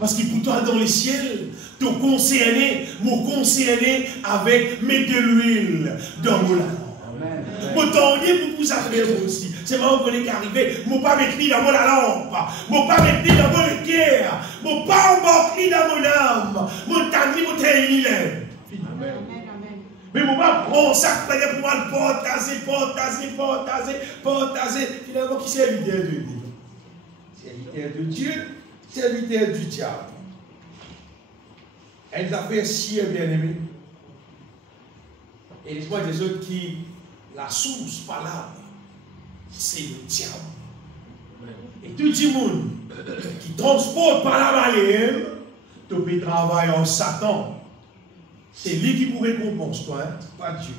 Parce que pour toi dans les ciels, tu concerné, avec mettre de l'huile dans la lampe. Mon temps pour vous arriver aussi. C'est moi qui est arrivé. Mon pas mettre dans la lampe. Mon pas mettre dans mon cœur. Mon pas embarquer dans mon âme. Mon temps mon terre. Mais mon pas prendre ça pour moi portaser. Finalement, qui c'est serviteur de Dieu? Serviteur de Dieu, serviteur du diable. Elles ont fait si bien aimé. Et laisse-moi des autres qui, la source palable, c'est le diable. Et tout le monde qui transporte par la baleine, tu peux travailler en Satan. C'est lui qui vous récompense, toi, hein? Pas Dieu.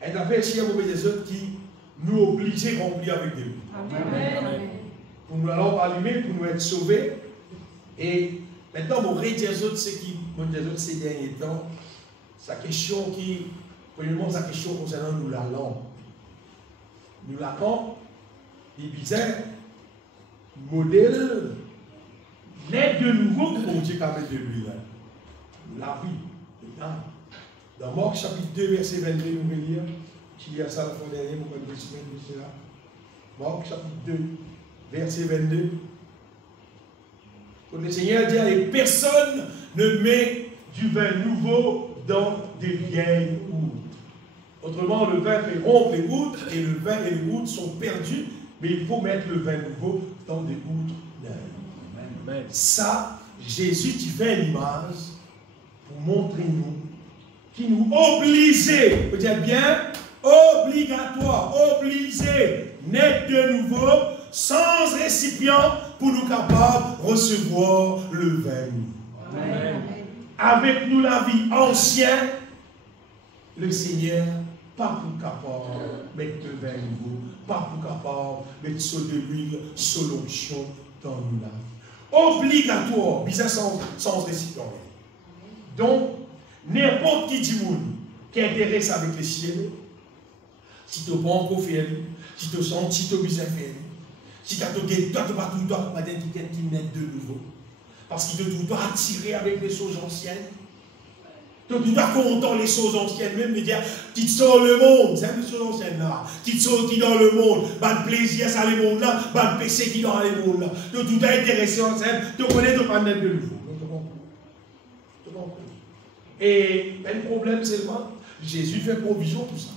Elle a fait si des autres qui nous obligent à remplir avec Dieu. Pour nous alors allumer, pour nous être sauvés. Et maintenant, mon ré des autres, c'est qui, ces derniers temps, sa question qui, premièrement, sa question concernant nous la langue. Nous la langue, il disait, modèle, naître de nouveau pour Dieu qu'avec de lui là. La vie, le temps. Dans Marc chapitre 2, verset 22, nous allons lire. Il y a ça la fois dernière, pour que nous là. Marc chapitre 2, verset 22. Quand le Seigneur dit, et personne ne met du vin nouveau dans des vieilles outres. Autrement, le vin fait rompre les outres, et le vin et les outres sont perdus, mais il faut mettre le vin nouveau dans des outres neuves. Ça, Jésus, tu fais une image pour montrer nous, qui nous obligeait, peut dire bien, obligatoire, obligé, naître de nouveau, sans récipient, pour nous capables de recevoir le vin. Amen. Avec nous la vie ancienne, le Seigneur, pas pour capable de mettre le vin nouveau, pas pour capable de mettre sur de l'huile, sur l'onction dans nous la vie. Obligatoire, bizarre sans récipient. Donc, n'importe qui dit qui intéresse avec les ciels, si tu n'as pas encore fait, si tu sens, si tu as besoin de faire, si tu as tout, tu vas tout mettre de nouveau. Parce qu'il te doit attirer avec les choses anciennes. Tu dois content les choses anciennes, même de dire, tu te sors le monde, c'est les choses anciennes là. Tu te sors qui dans le monde, pas de plaisir, ça le monde là, pas de péché qui dans le monde là. Tu dois intéresser en scène, tu connais, tu vas mettre de nouveau. Et le problème seulement, Jésus fait provision pour ça.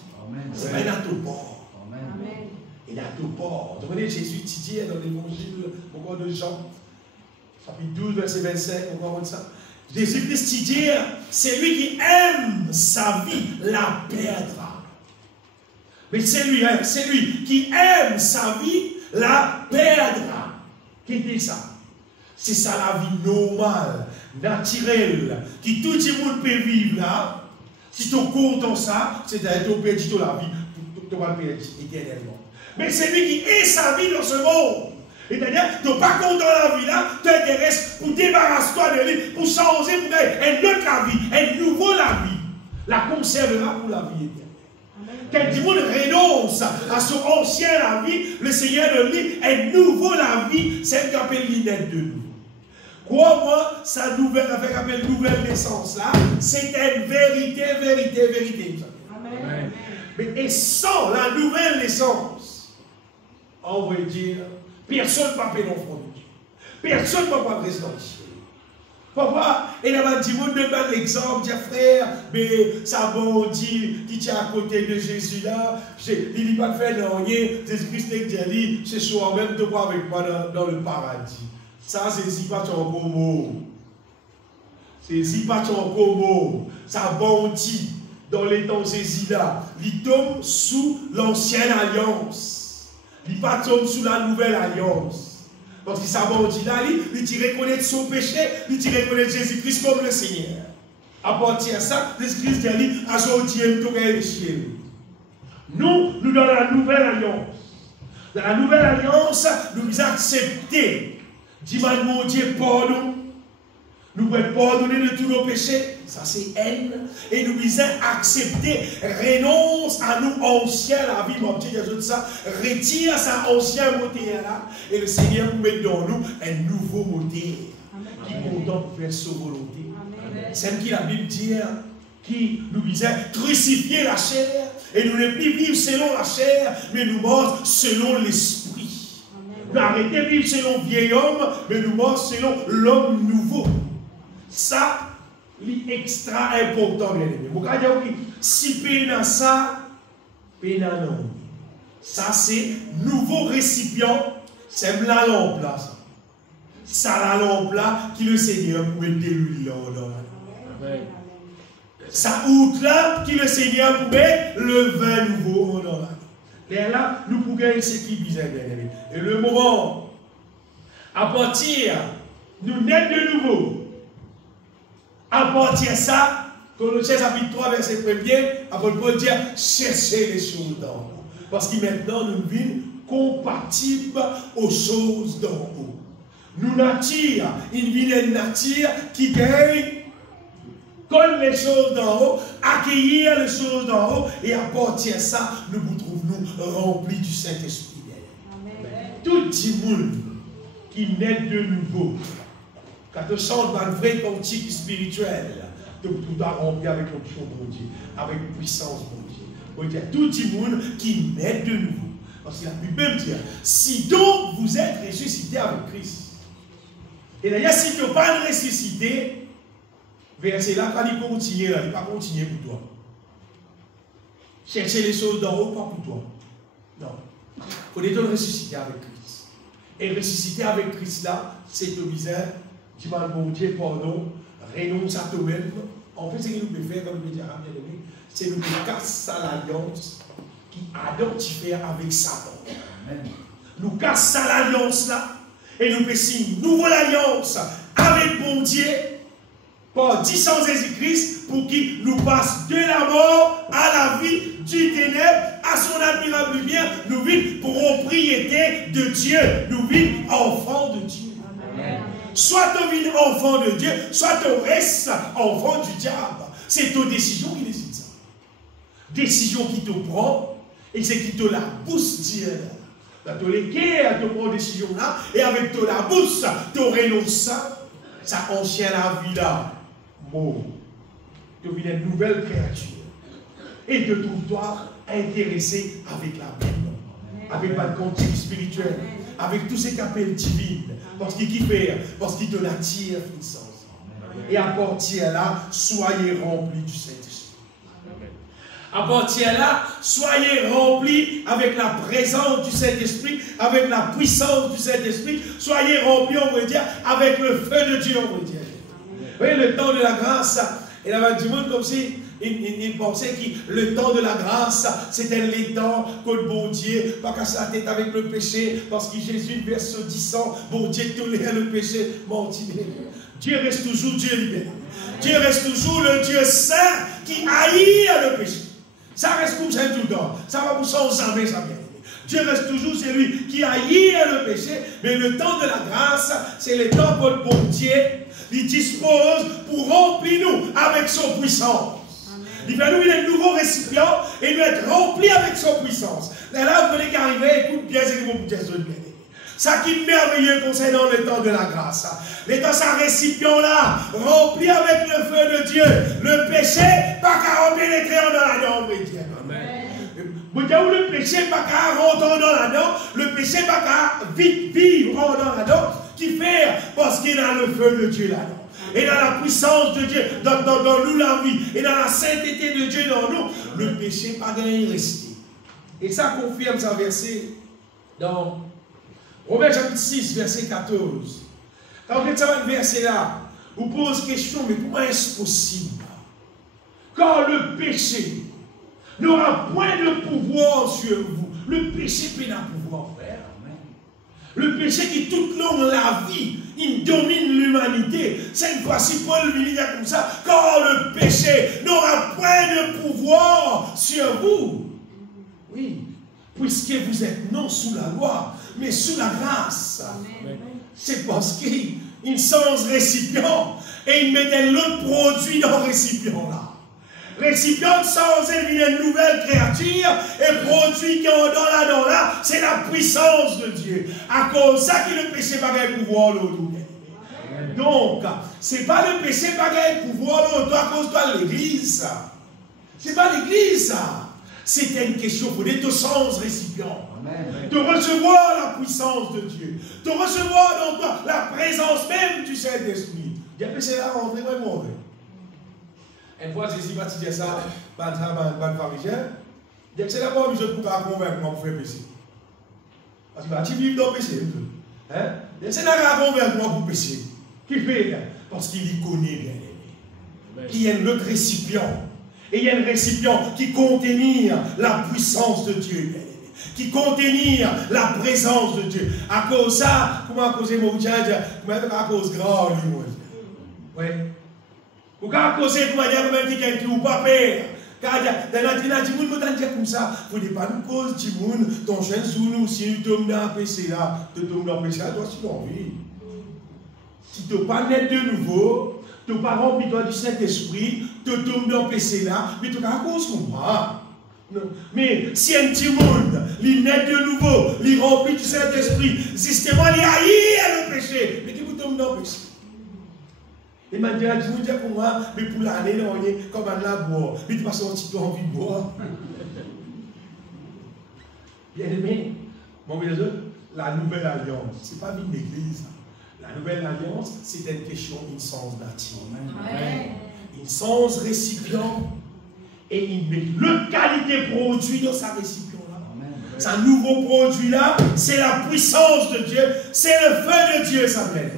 C'est pas un topor. Il a topor. Vous comprenez, Jésus dit dans l'évangile, pourquoi de Jean, chapitre 12, verset 25, on va voir ça. Jésus-Christ dit, c'est lui qui aime sa vie, la perdra. Mais c'est lui qui aime sa vie, la perdra. Qui dit ça? C'est ça la vie normale, naturelle, qui tout le monde peut vivre là. Si tu cours dans ça, c'est-à-dire que tu perds la vie, tu vas perdre éternellement. Mais c'est lui qui est sa vie dans ce monde. C'est-à-dire, tu n'es pas content de la vie là, tu t'intéresses pour débarrasser toi de lui, pour changer, pour une autre la vie, un nouveau la vie. La conservera pour la vie éternelle. Quand tout le monde renonce à son ancien la vie, le Seigneur de lui, un nouveau la vie, c'est ce qu'on appelle l'inette de nous. Crois-moi, sa nouvelle, avec appelle nouvelle naissance là, c'est une vérité. Amen. Mais et sans la nouvelle naissance, on va dire, personne ne peut pas l'enfant de Dieu. Personne ne peut pas rester dans le ciel. Papa, il a dit, vous donnez l'exemple, dit frère, mais ça bon dit, qui tient à côté de Jésus là, il n'a pas fait rien, Jésus-Christ n'a dit, ce soir même, de voir avec moi dans le paradis. Ça, c'est pas ton mot. C'est pas ton mot. Ça bondit dans les temps Jésus là. Il tombe sous l'ancienne alliance. Il pas tombe sous la nouvelle alliance. Parce que ça bondit là, il te reconnaît son péché, il te reconnaît Jésus-Christ comme le Seigneur. À partir de ça, Jésus-Christ dit, à son Dieu, tout est le ciel. Nous dans la nouvelle alliance. Dans la nouvelle alliance, nous acceptons Dis-moi, mon Dieu, pardon. Nous pouvons pardonner de tous nos péchés. Ça, c'est haine. Et nous disons accepter, renonce à nous anciens, la vie, mon Dieu, Jésus, ça, retire sa ancien moteur là. Et le Seigneur nous met dans nous un nouveau moteur qui est content pour faire sa volonté. C'est ce que la Bible dit, qui nous disait crucifier la chair. Et nous ne plus vivre selon la chair, mais nous morts selon l'esprit. Nous arrêtons de vivre selon le vieil homme, mais nous morts selon l'homme nouveau. Ça, c'est extra important, bien aimé. Vous voyez, si pénal ça, pénal non. Ça, c'est nouveau récipient, c'est la lampe là. Ça, la lampe là, qui le Seigneur pour mettre de l'huile dans la lampe. Ça, outre là, qui le Seigneur pour mettre le vin nouveau dans la lampe. Et là, nous pouvons gagner ce qui est bizarre, bien aimé. Et le moment, à partir, nous naître de nouveau. À partir de ça, Colossiens chapitre 3, verset 1er, après Paul dit cherchez les choses d'en haut. Parce que maintenant, nous vivons compatibles aux choses d'en haut. Nous nature, une vie de nature qui gagne comme les choses d'en haut, accueillir les choses d'en haut, et à partir de ça, nous vous trouvons remplis du Saint-Esprit. Tout le monde qui naît de nouveau, quand on chante dans le vrai cantique spirituel, tout doit remplir avec l'option de Dieu, avec puissance de Dieu. Tout le monde qui naît de nouveau. Parce que la Bible même dit, si donc vous êtes ressuscité avec Christ, et d'ailleurs, si tu n'as pas ressuscité, verset là, quand il continue, il ne va pas continuer pour toi. Chercher les choses d'en haut, pas pour toi. Non. Il faut être ressuscité avec Christ. Et ressusciter avec Christ là, c'est te misère. Dis-moi, mon Dieu, pardon, renonce à toi-même. En fait, ce que nous pouvons faire, comme le dit Arabe, c'est nous casser l'alliance qui identifie avec Satan. Nous cassons l'alliance là, et nous faisons une nouvelle alliance avec mon Dieu, par 10 ans Jésus-Christ, pour qu'il nous passe de la mort à la vie, du ténèbre à son admirable lumière. Nous vivons propriété de Dieu, nous vivons enfants de Dieu. Amen. Soit tu vis enfant de Dieu, soit tu restes enfant du diable. C'est ta décision qui décide ça. Décision qui te prend, et c'est qui te la pousse Dieu. Tu as les guerres, tu prends une décision là, et avec toi la bouche, tu renonces ça ancienne la vie là. Bon, tu vis une nouvelle créature. Et te trouves-toi intéressé avec la Bible, avec le cantique spirituel, avec tout ce qu'appelle divine. Parce qu'il fait, parce qu'il te l'attire puissance. Et à partir de là, soyez remplis du Saint-Esprit. À partir de là, soyez remplis avec la présence du Saint-Esprit, avec la puissance du Saint-Esprit. Soyez remplis, on veut dire, avec le feu de Dieu, on veut dire. Vous voyez, le temps de la grâce, il y avait du monde comme si il pensait que le temps de la grâce, c'était les temps que le bon Dieu, pas casser la tête avec le péché, parce que Jésus, verset 10 ans, bon Dieu tolère le péché, menti. Dieu reste toujours Dieu libéré. Dieu reste toujours le Dieu saint qui haït le péché. Ça reste comme ça tout le temps. Ça va pour ça, on jamais ça vient. Dieu reste toujours celui qui haït le péché, mais le temps de la grâce, c'est le temps que le bon Dieu il dispose pour remplir nous avec son puissance. Il va nous un nouveau récipient et nous être remplis avec son puissance. Et là, vous voulez qu'arriver, écoute bien ce que vous dites. Ça qui est merveilleux conseil dans le temps de la grâce. Les temps, ça récipient là, rempli avec le feu de Dieu. Le péché, pas qu'à pénétrer dans la dent, vous dites, le péché, pas qu'à rentrer dans la dent, le péché, pas qu'à vite vivre dans la dent, qui fait parce qu'il a le feu de Dieu là-dedans. Et dans la puissance de Dieu, dans nous la vie, et dans la sainteté de Dieu dans nous, le péché pas gagné rester. Et ça confirme ça verset dans Romains chapitre 6, verset 14. Quand vous êtes ça verset là, vous posez question, mais comment est-ce possible? Quand le péché n'aura point de pouvoir sur vous, le péché peut pas pouvoir faire. Le péché qui toute longue la vie, il domine l'humanité. Cette fois-ci, Paul lui dit comme ça, quand le péché n'aura point de pouvoir sur vous. Oui, puisque vous êtes non sous la loi, mais sous la grâce. Amen. c'est parce qu'il sans récipient et il mettait l'autre produit dans le récipient là. Récipient sans elle, il est une nouvelle créature et produit qui est dans là, c'est la puissance de Dieu. À cause de ça que le péché n'a pas de pouvoir l'autre. Donc, ce n'est pas le péché qui n'a pas de pouvoir l'autre à cause de l'église. Ce n'est pas l'église ça. C'était une question pour être sans récipient. De recevoir la puissance de Dieu. De recevoir dans toi la présence même du Saint-Esprit. Il y a péché là, rentrer, moi, mauvais. Une fois, Jésus va dire ça, par le pharisien, il dit que c'est d'abord besoin pour convaincre moi pour faire péché. Parce que tu vis dans le péché. C'est d'abord convaincre moi pour péché. Qui fait? Parce qu'il y connaît bien aimé. Il y a notre récipient. Et il y a un récipient qui contenir la puissance de Dieu, bien aimé. Qui contenir la présence de Dieu. À cause de ça, comment à cause de mon Dieu, comment à cause de grand, lui, moi. Oui. Ou quand causer pour dire que quelqu'un qui ou pas père. Car dans la dynamique, nous dire comme ça, il ne faut pas nous cause du monde, ton jeune sous nous, si tu tombes dans le péché là, tu tombes dans le péché là, toi tu as envie. Si tu n'es pas net de nouveau, tu n'es pas rempli du Saint-Esprit, tu tombes dans le péché là, mais tu as cause comme moi. Mais si un petit monde, il net de nouveau, il rempli du Saint-Esprit, justement, il haït le péché, mais qui vous tombe dans le péché. Et maintenant, tu me dis pour moi, mais pour l'année, on est comme un labour. Mais tu passes un petit peu envie de boire. Bien aimé, mon bien la nouvelle alliance, ce n'est pas une église. La nouvelle alliance, c'est une question d'une sens nature. Une sens récipient et il met le qualité produit dans sa récipient là. C'est un nouveau produit là, c'est la puissance de Dieu, c'est le feu de Dieu, ça m'aide.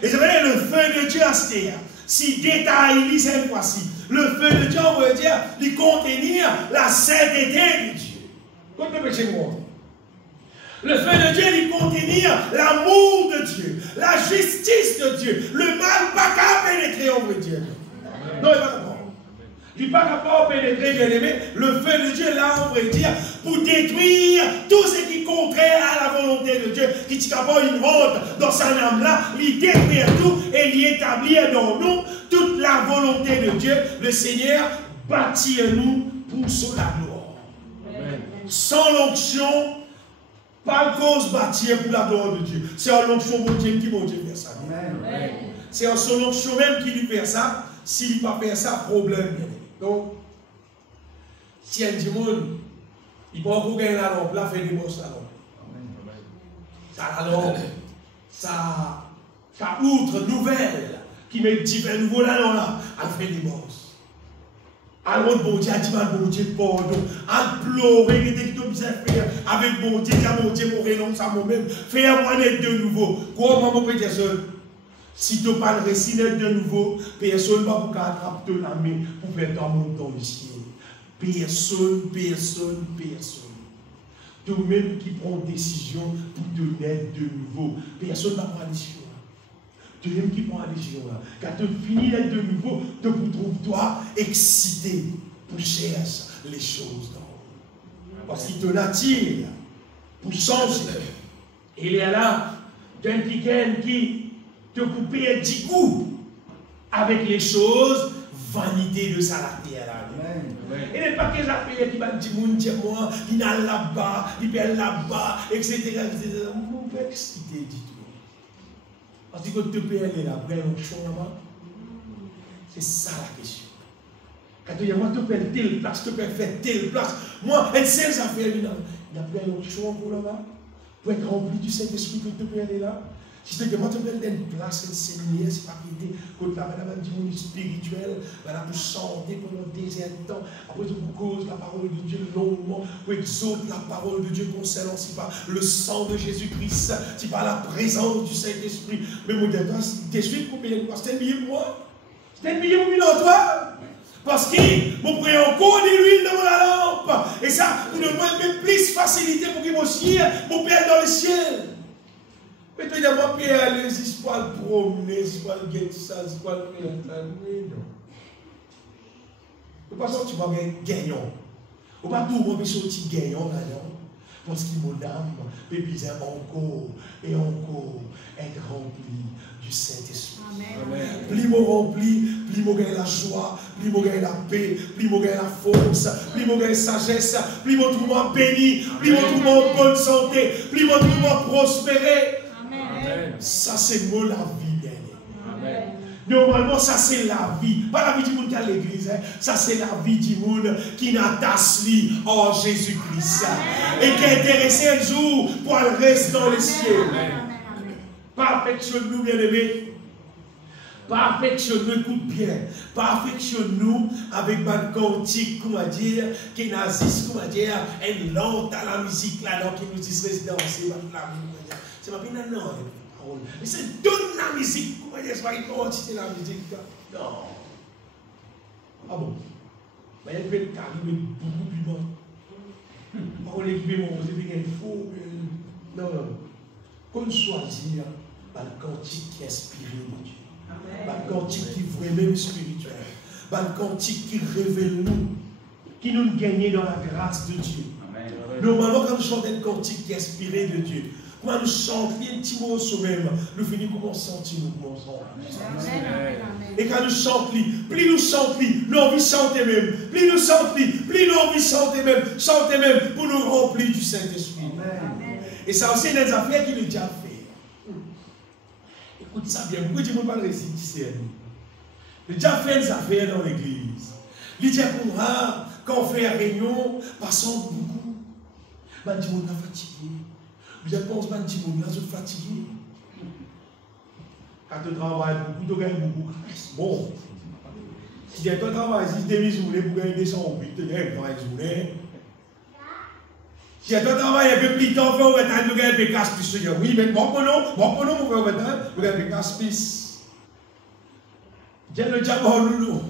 Et je veux dire, le feu de Dieu à cette terre, si détaillé cette fois-ci, le feu de Dieu, on veut dire, il contenir la sainteté de Dieu. Comme le péché montre. Le feu de Dieu, il contenir l'amour de Dieu, la justice de Dieu, le mal pas qu'à pénétrer, on veut dire. Non, il n'est pas capable. Il n'est pas capable de pénétrer, bien aimé. Le feu de Dieu, là, on veut dire, pour détruire tout ce qui est contraire à la volonté de Dieu, qui est capable une rentre dans sa âme là, il détruire tout et il établir dans nous toute la volonté de Dieu. Le Seigneur bâtit nous pour son gloire. Amen. Sans l'onction, pas de cause bâtir pour la gloire de Dieu. C'est en l'onction de Dieu qui va faire ça. Amen. C'est en son onction même qui lui fait ça. S'il ne pas faire ça, problème. Donc, si un monde, il peut encore gagner la lampe, là, fait des bosses la lampe. Ça, la lampe, ça outre, nouvelle, qui met divers nouveau là, là, elle fait des bosses. Alors, bon Dieu, a dit, bon Dieu, pardon, à pleurer, il était tout bien faire, avec bon Dieu, mon Dieu, mon renonce à moi-même, faire-moi naître de nouveau. Comment on peut dire ça? Si tu parles de récit de nouveau, personne ne va vous attraper la main pour faire ton monde dans le ciel. Personne. Toi-même qui prends décision pour te naître de nouveau. Personne ne va prendre la décision. Toi-même qui prends la décision. Quand tu finis d'être de nouveau, tu trouves-toi excité pour chercher les choses dans le monde. Parce qu'il te l'attire pour changer. Il est là, quelqu'un qui te couper 10 coups avec les choses, vanité de ça la terre. Et n'est pas que les affaires qui va dire, moi, il a là-bas, il perd là-bas, etc. Mon père, excité, dit tout. Parce que tu peux aller là, après l'onction là-bas. C'est ça la question. Quand tu dis, moi, tu peux telle place, tu peux faire telle place. Moi, et ces affaires, il y a plein d'onction pour là-bas. Pour être rempli du Saint-Esprit, que tu peux aller là. Si c'est que moi, tu peux aller dans une place, un séminaire, c'est pas qu'il quand la madame dit monde spirituel, voilà, pour chanter pendant des temps. Après, tu causes la parole de Dieu longuement, pour exaucer la parole de Dieu concernant, si pas le sang de Jésus-Christ, si pas la présence du Saint-Esprit. Mais moi, t'es suite pour payer quoi? C'était un billet pour moi? C'était un billet pour moi dans toi? Parce que vous prenez encore de l'huile dans la lampe. Et ça, vous ne pouvez même plus facilité pour que mon ciel, mon Père dans le ciel. Mais tu dis, moi, Pierre, les espoirs promener, espoirs gagner ça, espoirs gagner ça. Mais non. De toute façon, tu vas gagner gagnant. On va tout remettre sur petit gagnant là-dedans. Parce que mon âme peut bien encore et encore être remplie du Saint-Esprit. Plus je remplis, plus je gagne la joie, plus je gagne la paix, plus je gagne la force, plus je gagne la sagesse, plus je trouve béni, plus je trouve en bonne santé, plus je trouve prospérer. Ça c'est mon la vie, bien aimé. Normalement, ça c'est la vie. Pas la vie du monde qui est à l'église. Hein. Ça c'est la vie du monde qui n'attache en Jésus-Christ. Et qui est intéressé un jour pour rester dans les cieux. Perfectionne-nous, bien-aimés. Perfectionne-nous, écoute bien. Perfectionne-nous avec ma cantique, comment dire, qui n'assiste, comment dire, une lente à la musique là, donc qui nous dit résidencer, c'est ma peine, non. Mais c'est donne la musique. Comment dire, c'est pas une quantité la musique. Non. Ah bon. Mais il fait carrément beaucoup plus bon. Par l'équipe, mon c'est un faux. Non, non. Qu'on choisir le cantique qui est inspiré de Dieu. Le cantique qui est vraiment spirituel. Le cantique qui révèle nous. Qui nous gagne dans la grâce de Dieu. Normalement, quand nous chantons un cantique qui est inspiré de Dieu, quand nous chantons un petit mot au même, nous finissons comment sentir nous commençons. Et quand nous chantons, plus nous chantons, nous envie chanter même. Plus nous chantons, plus nous envie chanter même pour nous remplir du Saint-Esprit. Et ça aussi, des affaires qu'il a déjà fait. Écoute ça bien, pourquoi tu ne peux pas le réciter? Il a déjà fait des affaires dans l'église. Il dit pour quand on fait une réunion, passons beaucoup. Ben, tu m'as fatigué. Je pense que tu m'as fatigué. Quand tu travailles beaucoup, tu gagnes beaucoup. Bon. Si tu travailles 6 demi-journées pour gagner 200 tu gagnes 3 journées. Si tu travailles un peu plus tard, tu gagnes un peu casse plus. Oui, mais bon, on fait tu gagnes un casse plus. J'ai le diable en loulou.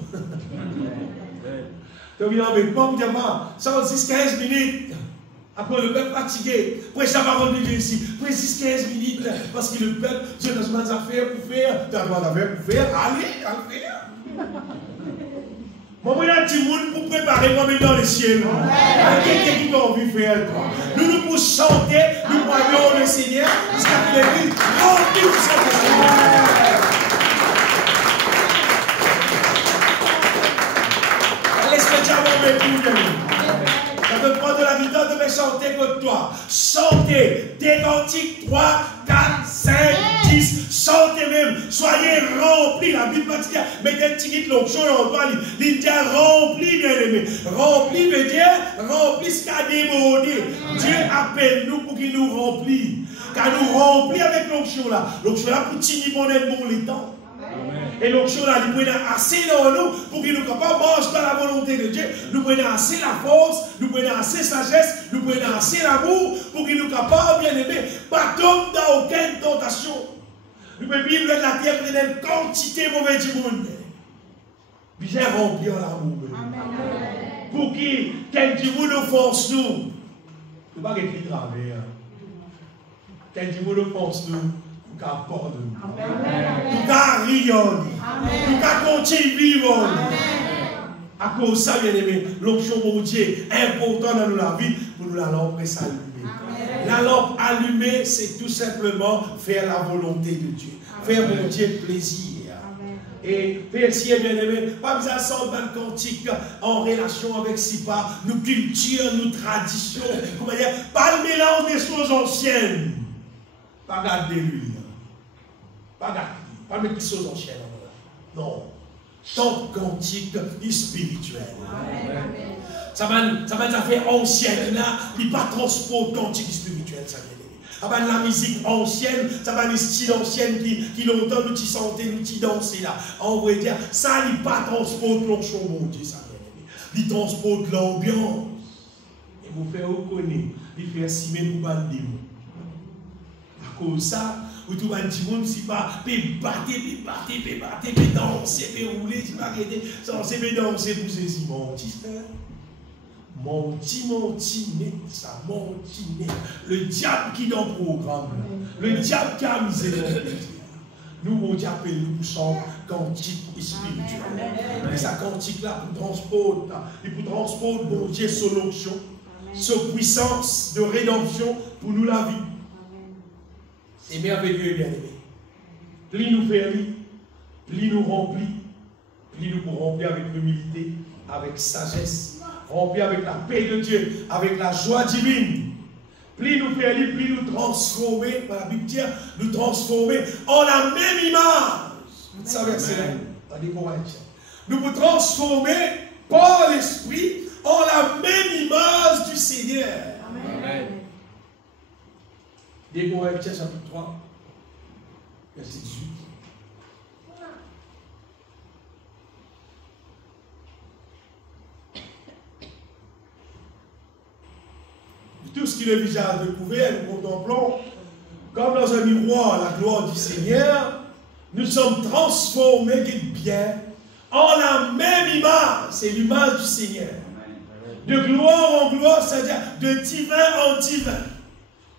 Tu viens avec moi pour dire, 110-15 minutes. Après le peuple fatigué, après ça va revenir ici, après 6-15 minutes, parce que le peuple, Dieu n'a pas d'affaires pour faire, tu as pas d'affaires pour faire, allez, faire. Moi, je suis monde pour préparer moi dans le ciel. Quelqu'un qui a envie de faire, nous pour chanter, nous voyons le Seigneur, jusqu'à ce qu'il ait dit, remplis du Saint-Esprit. Laisse-le diable mettre tout. Ça te prend de la vie de me chanter contre toi. Chantez des cantiques 3, 4, 5, 10. Chantez même. Soyez remplis. La Bible dit, mettez un petit guide l'onction en toi. Il dit remplis, bien aimé. Remplis veut dire remplis ce qu'a débordé. Dieu appelle nous pour qu'il nous remplisse. Car nous remplit avec l'onction là. L'onction là pour tenir bon les temps. Et l'onction là, nous prenons assez dans nous pour qu'il nous capable manger dans la volonté de Dieu. Nous prenons assez la force, nous prenons assez sagesse, nous prenons assez l'amour pour qu'il nous capable bien aimer. Pas tomber dans aucune tentation. Nous pouvons vivre de la terre de une quantité mauvaise du monde. Bien remplir l'amour. Pour qu'il du monde offense nous. Ne pas écrire travers. Du monde offense nous. Nous pardonner. Nous rayonner. Nous continuer vivre. À cause de ça, bien aimé, l'onction mon Dieu est important dans la vie pour nous la lampe s'allumer. La lampe allumée, c'est tout simplement faire la volonté de Dieu. Faire mon Dieu plaisir. Et faire si bien aimé, pas besoin de s'en dans le cantique en relation avec SIPA, nos cultures, nos traditions. Comment dire, pas le mélange des choses anciennes. Pas garder lui. Pas garder. Pas mettre des choses anciennes. Non. Chante cantique spirituel. Ça va faire ancienne là, il pas transport cantique spirituel, ça vient. Ah ben la musique ancienne, ça va les styles anciennes qui longtemps nous chanter, nous danser là. On va dire, ça il pas transport l'onction mon Dieu, ça vient. Il transporte l'ambiance. Et vous faire reconnaître, il fait estimer pour ban démon. À cause de ça, ou tout le monde, si pas, peut battre, danser, peut rouler, tu vas arrêter, censé danser pour ces mon petit frère. Montinet, ça montinet. Le diable qui dans le programme, le diable qui a misé dans le plaisir. Nous, mon Dieu appelle nous pour chanter cantique spirituel. Et sa cantique là pour transporter, et pour transporter mon Dieu sur l'onction. Cette puissance de rédemption pour nous la vie. C'est merveilleux et bien-aimé. Plus nous faire lire, plus nous remplir, plus nous pour remplir avec humilité, avec sagesse, remplir avec la paix de Dieu, avec la joie divine. Plus nous faire lire, plus nous transformer, par la Bible dit, nous transformer en la même image. Ça verset là, nous nous transformer par l'Esprit en la même image du Seigneur. Amen. 2 Corinthiens chapitre 3, verset 18. Tout ce qui est le visage découvert, nous contemplons comme dans un miroir la gloire du Seigneur. Nous sommes transformés bien en la même image. C'est l'image du Seigneur. De gloire en gloire, c'est-à-dire de divin en divin.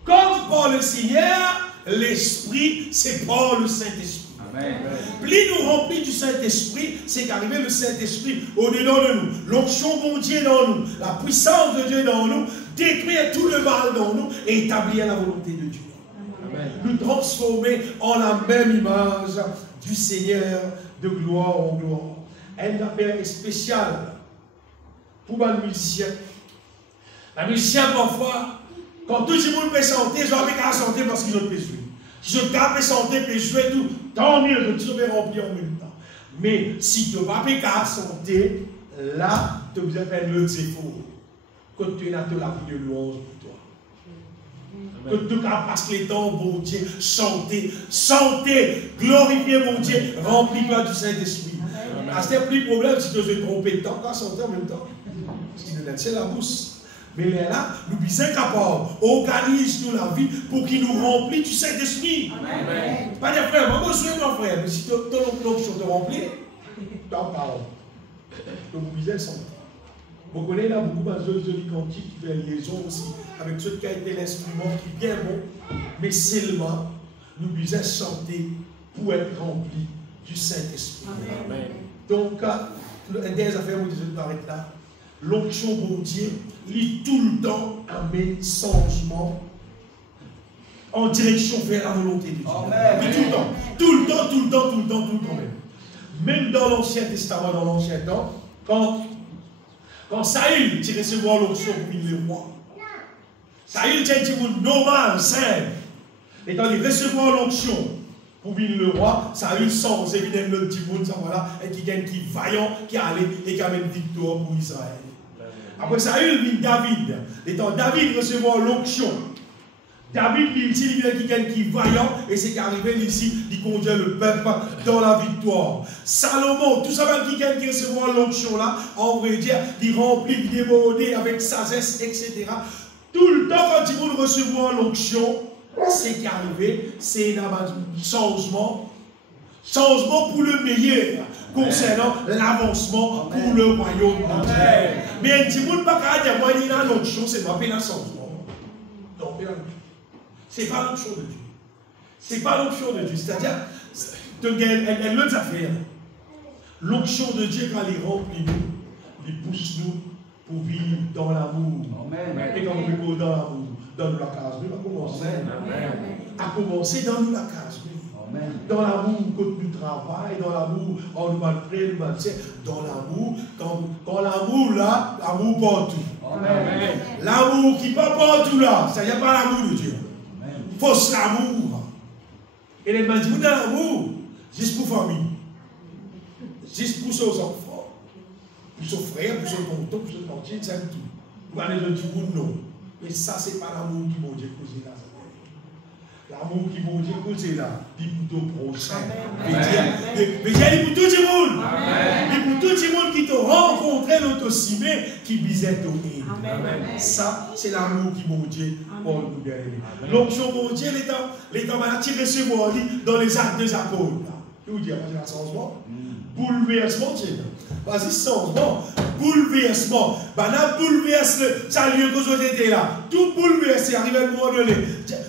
Comme par le Seigneur, l'Esprit, c'est par le Saint-Esprit. Plus nous remplis du Saint-Esprit, c'est qu'arriver le Saint-Esprit au-dedans de nous. L'onction de Dieu dans nous, la puissance de Dieu dans nous, détruire tout le mal dans nous et établir la volonté de Dieu. Amen. Nous transformer en la même image du Seigneur de gloire en gloire. Un affaire spéciale pour le musicien. Un musicien, parfois, quand tout le monde peut chanter, je vais pas chanter parce qu'ils ont pu jouer. Si je peux chanter, peut jouer tout, tant mieux, je vais remplir en même temps. Mais si tu ne vas pas chanter, là, tu as besoin de faire le défaut. Quand tu as la vie de louange pour toi. Que tu passes les temps, bon Dieu, chanter, glorifier mon Dieu, remplis-toi du Saint-Esprit. C'est plus problème si tu veux tromper de temps, quand chanter en même temps. Parce qu'il c'est la bouche. Mais là, nous sommes capables, organise-nous la vie pour qu'il nous remplisse du Saint-Esprit. Pas des frères, moi je suis mon frère, mais si tu as l'option de remplir, tu as parole. Donc vous visez le santé. Vous connaissez là beaucoup de jolis cantiques qui fait liaison aussi avec ceux qui ont été l'instrument qui est bien bon, mais seulement nous devons chanter pour être remplis du Saint-Esprit. Donc, une des affaires où je vais arrêter là, l'onction bon Dieu, lit tout le temps amène changement en direction vers la volonté de Dieu. Mais tout le temps même. Même dans l'Ancien Testament, dans l'Ancien temps, quand Saül t'a recevoir l'onction pour le roi, Saül t'a dit normal, simple. Et quand il recevoir l'onction pour le roi, Saül sans évidemment le petit monde, ça voilà, et qui gagne, qui vaillant, qui allait et qui amène victoire pour Israël. Après Saül vient David. Et quand David recevoir l'onction, David il dit qui est vaillant et c'est qu'arrivé ici, il conduit le peuple dans la victoire. Salomon, tout ça qui recevoir l'onction là, en vrai dire, il remplit, il déborde avec sagesse, etc. Tout le temps quand il veut recevoir l'onction, c'est qu'arrivé, c'est un changement pour le meilleur concernant l'avancement pour le royaume de Dieu. Mais il ne peut pas dire moi il y a l'onction, c'est pas un changement. Non, c'est pas l'onction de Dieu. C'est pas l'onction de Dieu. C'est-à-dire, elle le affaire. L'onction de Dieu, quand il remplit nous, il pousse nous pour vivre dans l'amour. Et quand on veut dans l'amour, dans la case, nous va commencer. À commencer dans la case. Dans l'amour, quand nous travaillons, dans l'amour, on nous va prier, nous va dire, dans l'amour, quand l'amour là, l'amour partout. L'amour qui n'est pas partout là, ça n'y a pas l'amour de Dieu. Fausse l'amour. Et les gens disent, dans l'amour, juste pour famille, juste pour ses enfants, pour son frère, pour son tonton, pour son tante, c'est tout. Vous allez dire, non. Mais ça, ce n'est pas l'amour qui m'a dit causer là. L'amour qui m'a dit causer là, il pour ton prochain. Mais il pour tout le monde. Il pour tout le monde qui t'a rencontré, l'autosimé, qui visait ton île. Ça, c'est l'amour qui m'a dit pour nous gagner. L'onction m'a dit, l'état m'a tiré ce mot dans les actes des apôtres. Je vous dis, c'est un changement. Bouleversement, vas-y, changement, bouleversement. Banal bouleverse le salut que vous étiez là. Tout bouleverse, arrive à un moment donné.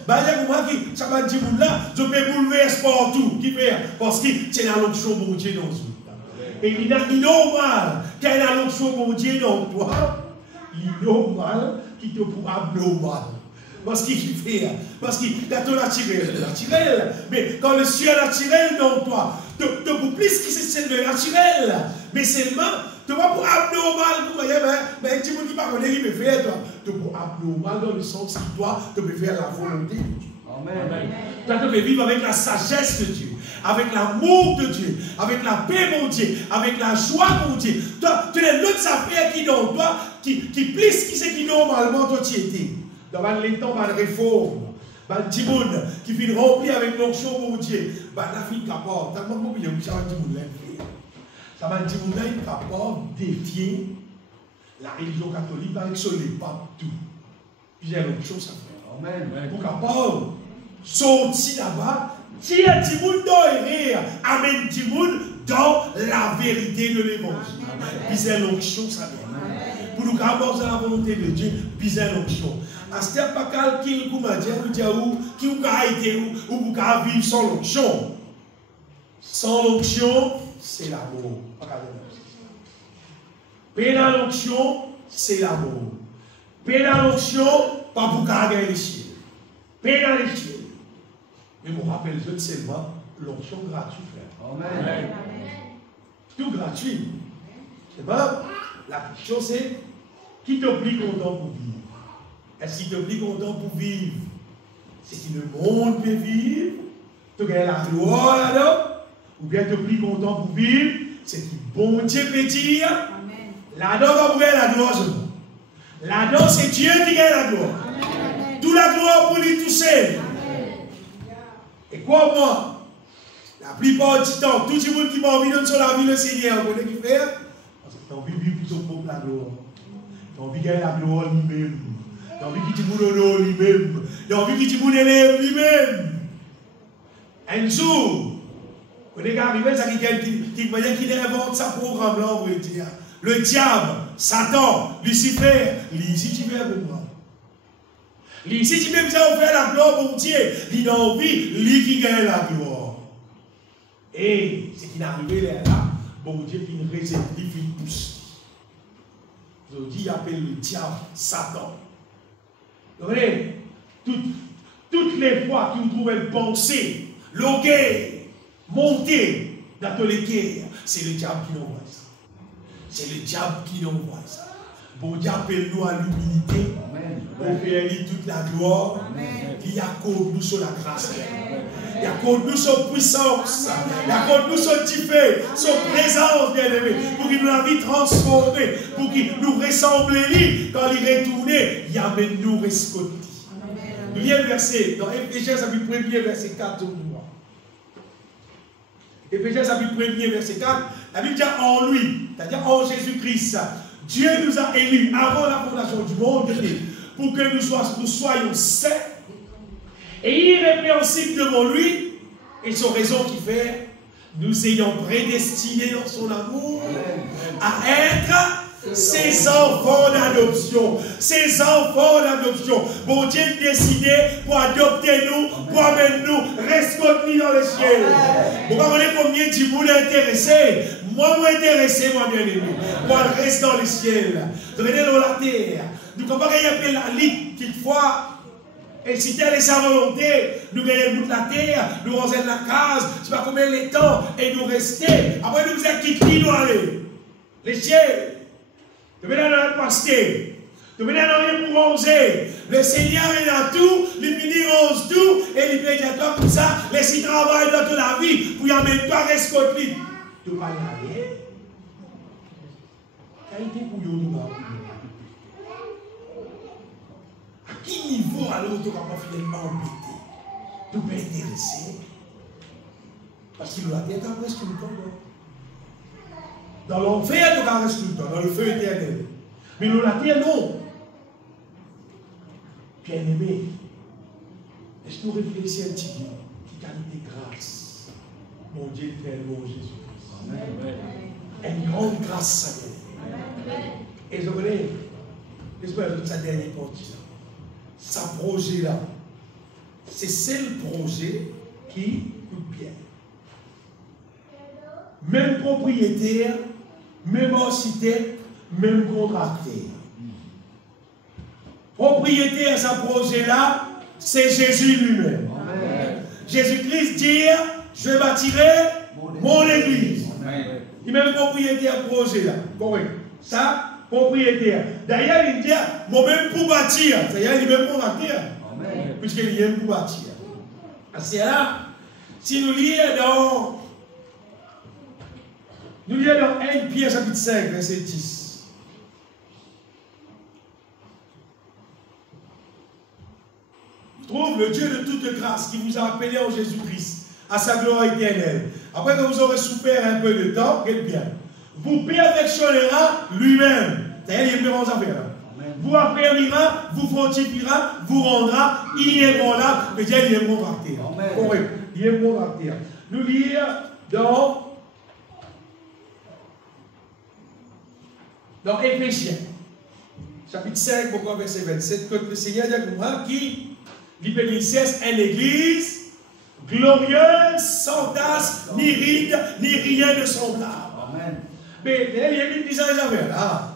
Banal, moi qui, ça m'a dit, là, je peux bouleverser partout. Qui fait? Parce que c'est la l'onction mon Dieu dans vous. Et il est normal qu'il y ait la l'onction mon Dieu dans toi. Il est normal qui te pour abnormal. Parce qu'il fait, parce qu'il a ton naturel, mais quand le ciel naturel dans toi, te pour plus qui c'est le naturel, mais seulement, tu vas pour abnormal, vous voyez, mais tu me dis pas qu'on est me faire, tu pour abnormal dans le sens que toi, tu peux faire la volonté de Dieu. Amen. Toi, tu peux vivre avec la sagesse de Dieu, avec l'amour de Dieu, avec la paix, mon Dieu, avec la joie, mon Dieu. Toi, tu as l'autre affaire qui dans toi, qui plus qui c'est qui normalement toi tu étais. Dans les temps, dans la réforme, dans le Timoun, qui finit rempli avec l'onction, mon Dieu, la fille capable, t'as pas oublié, ça va Timoun ça va Timoun est capable de défier la religion catholique avec ce les papes tout. Puis il y a autre chose à faire. Amen. Pour capable sortir là-bas, tirer Timoun dans les rires, amène Timoun dans la vérité de l'évangile. Puis c'est l'onction, ça vient. Pour nous aborder la volonté de Dieu, puis c'est l'onction. À ce temps, pas qu'il m'a dit, qui vous a été ou vous a vivre sans l'onction. Sans l'onction, c'est l'amour. Paix dans l'onction, c'est l'amour. Paix dans l'onction, pas pour gagner les ciels. Paix dans les ciels. Mais je me rappelle seulement l'onction gratuite, frère. Amen. Tout gratuit. C'est pas la question, c'est qui te plie content pour vivre. Est-ce qu'il te plie content pour vivre? C'est que le monde peut vivre, tu gagnes la gloire là-dedans, ou bien te plie content pour vivre, c'est que bon Dieu peut dire, là-dedans va gagner la gloire seulement. Là-dedans, c'est Dieu qui gagne la gloire. Toute la gloire pour lui tout seul. Et quoi moi? La plupart du temps, tout le monde qui m'a envie de sur la vie, le Seigneur, vous voyez qui faire? Parce que tu as envie de vivre pour son propre la gloire. Tu as envie de gagner la gloire lui-même. Tu as envie qu'il te honore lui-même. Tu as envie qu'il te élève lui-même. Un jour, quand il est arrivé, ça qui invente sa programme là, on va dire. Le diable, Satan, Lucifer, lui, si tu veux pour moi. Lui, si tu veux faire la gloire pour Dieu, il a envie, lui qui gagne la gloire. Et ce qui est arrivé là, bon Dieu, il réserve, il pousse. Il appelle le diable Satan. Vous voyez, toutes les fois qu'il trouve une pensée, l'orgueil, monter dans tous les guerres, c'est le diable qui l'envoie ça. C'est le diable qui l'envoie ça. Bon Dieu appelle-nous à l'humilité, pour faire toute la gloire, il accorde nous sur la grâce. Il accorde nous son puissance, il accorde nous son fait, son présence, bien-aimé, pour qu'il nous la vie transformée, pour qu'il nous ressemble lui, quand il retourne, il amène nous rescoter. Deuxième verset, dans Éphésiens chapitre 1er, verset 4, Éphésiens chapitre 1er, verset 4, la Bible dit en lui, c'est-à-dire en Jésus-Christ, Dieu nous a élus avant la fondation du monde pour que nous soyons saints et irrépréhensibles devant lui, et son raison qui fait, nous ayons prédestinés dans son amour à être ses enfants d'adoption. Ses enfants d'adoption. Bon Dieu décidé pour adopter nous, pour amener nous, rescoter dans le ciel. Vous comprenez combien de monde est intéressé? Moi, je suis intéressé, mon bien-aimé. Moi, je reste dans le ciel. Je vais dans la terre. Nous comprenons qu'il y a la ligue, quelquefois. Et si telle est sa volonté, nous gagnons toute la terre, nous renseignons la case, je ne sais pas combien de temps, et nous rester. Après, nous sommes quittés, nous aller. Les ciels. Tu veux dans le pasteur. Tu veux dans rien pour roncer. Le Seigneur est dans tout, il finit ronce tout, et il fait dire toi comme ça, laisse-y travailler dans toute la vie, pour y amener toi rescoter. Tu vas y aller. Qualité pour y aller. À quel niveau alors tu ne vas pas finalement embêter? Tu peux intéresser. Parce qu'il a été presque tout le temps. Dans l'enfer, tu vas rester tout le temps, dans le feu éternel. Mais dans la terre, non. Bien-aimé, est-ce que nous réfléchissons un petit peu? Qui qualité grâce, mon Dieu, tellement Jésus-Christ. Une grande grâce, ça. Et je voulais, j'espère que sa dernière partie, sa projet là, c'est le projet qui coûte bien. Même propriétaire, même architecte, même contracteur. propriétaire de ce projet-là, c'est Jésus lui-même. Jésus-Christ dit, je bâtirai mon église. Il est même propriétaire du projet-là. Ça, propriétaire. D'ailleurs, il dit, moi-même pour bâtir. D'ailleurs, il est même pour bâtir. Puisqu'il est pour bâtir. C'est là, si nous lisons dans 1 Pierre chapitre 5, verset 10. Trouve le Dieu de toute grâce qui vous a appelé en Jésus-Christ à sa gloire éternelle. Après que vous aurez souffert un peu de temps, quel bien, vous perfectionnera lui-même. C'est-à-dire, il est en affaire. Vous affermira, vous fortifiera, vous rendra inébranlable. Mais Dieu, il est bon caractère. Correct. Il est bon caractère. Nous lire dans Éphésiens, chapitre 5, verset 27, que le Seigneur dit à moi qui l'hyperlicesse est l'église glorieuse, sans tache, ni ride, ni rien de semblable. Amen. Mais il dit ça là.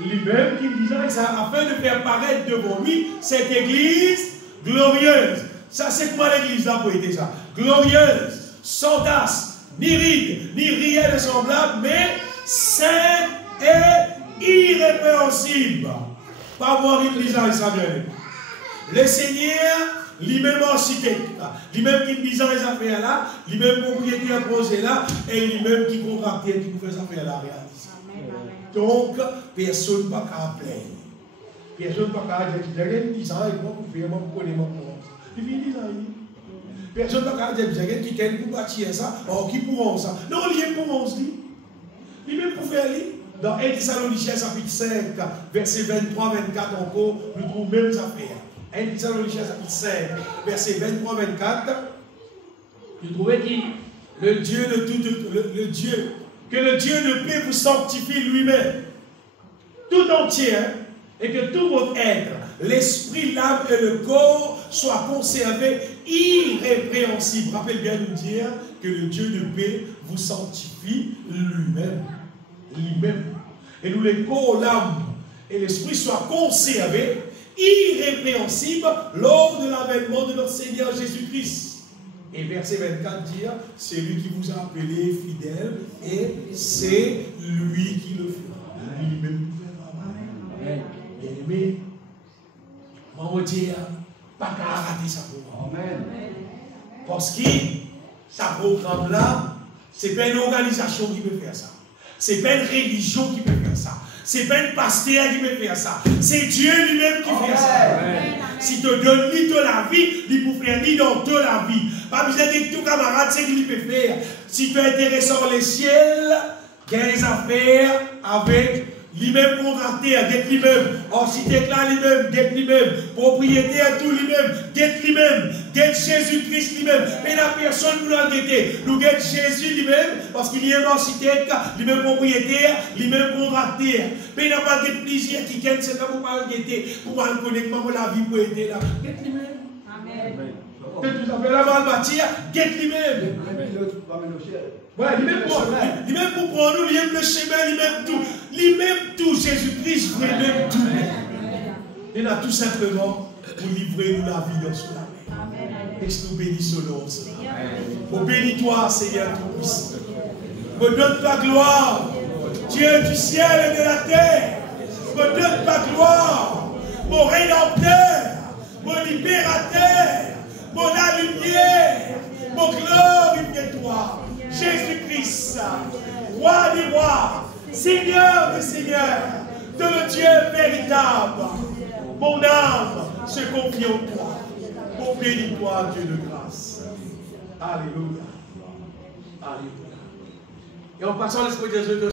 Lui-même qui disait ça afin de faire paraître devant lui cette église glorieuse. Ça, c'est quoi l'église là pour aider ça? Glorieuse, sans tache, ni ride, ni rien de semblable, mais sainte et irrépréhensible. Pas voir l'église là, ça bien. Le Seigneur, lui-même architecte, lui-même qui disait les affaires là, lui-même propriétaire projet là, et lui-même qui contractait, qui fait les affaires là réaliser. Donc, personne ne peut pas plaindre. Personne ne peut pas dire que j'ai 10 ans et moi, vous faites, moi, vous connaissez mon compte. Il vient 10 ans. Personne ne peut pas dire que j'ai qui t'aime pour bâtir ça, or qui pourront ça. Non, il est pour ons. Lui-même pour faire lui. Dans 1 Thessaloniciens chapitre 5, verset 23-24 encore, nous trouvons même affaires. 1 Thessaloniciens chapitre 5, verset 23-24, nous trouvons que le Dieu que le Dieu de paix vous sanctifie lui-même, tout entier, et que tout votre être, l'esprit, l'âme et le corps soient conservés irrépréhensibles. Rappelez bien nous dire que le Dieu de paix vous sanctifie lui-même. Et nous, le corps, l'âme et l'esprit soient conservés irrépréhensibles lors de l'avènement de notre Seigneur Jésus-Christ. Et verset 24 dit, c'est lui qui vous a appelé fidèle et c'est lui qui le fera. Lui-même pouvait. Bien-aimé, moi je dis, pas qu'à rater ça pour moi. Parce que ce programme-là, ce n'est pas une organisation qui peut faire ça. Ce n'est pas une religion qui peut faire ça. Ce n'est pas une pasteur qui peut faire ça. C'est Dieu lui-même qui fait ça. Si tu donnes ni de la vie, il peut faire ni dans toute la vie. Pas besoin de tout camarade, c'est ce qu'il peut faire. Si tu es intéressé par les ciels, il y a des affaires avec lui-même contracté, d'être lui-même, architecte là lui-même, d'être lui-même, propriétaire tout lui-même, d'être lui-même, d'être Jésus-Christ lui-même. Mais la personne nous l'a guetté. Nous guettons Jésus lui-même, parce qu'il y a un architecte, lui-même propriétaire, lui-même contracté. Mais il n'a pas de plaisir qui gagne, c'est là pour pas le guetter, pour pas le connaître, pour la vie pour aider là. D'être lui-même. Amen. Que tout ça fait la mal bâtir, d'être lui-même. Ouais, lui-même pour prendre nous, lui-même le chemin, lui-même tout, Jésus-Christ, lui-même tout. Il a tout simplement pour livrer nous la vie dans son âme. Et nous bénissons l'homme. Pour bénis-toi, Seigneur Tout-Puissant. Me donne ta gloire, Dieu du ciel et de la terre. Me donne ta gloire, mon rédempteur, mon libérateur, mon lumière, mon glorificateur. Jésus-Christ, roi des rois, Seigneur des seigneurs, de le Dieu véritable. Mon âme se confie en toi. Oh, bénis-toi, Dieu de grâce. Alléluia. Alléluia. Et en passant l'Esprit de Dieu.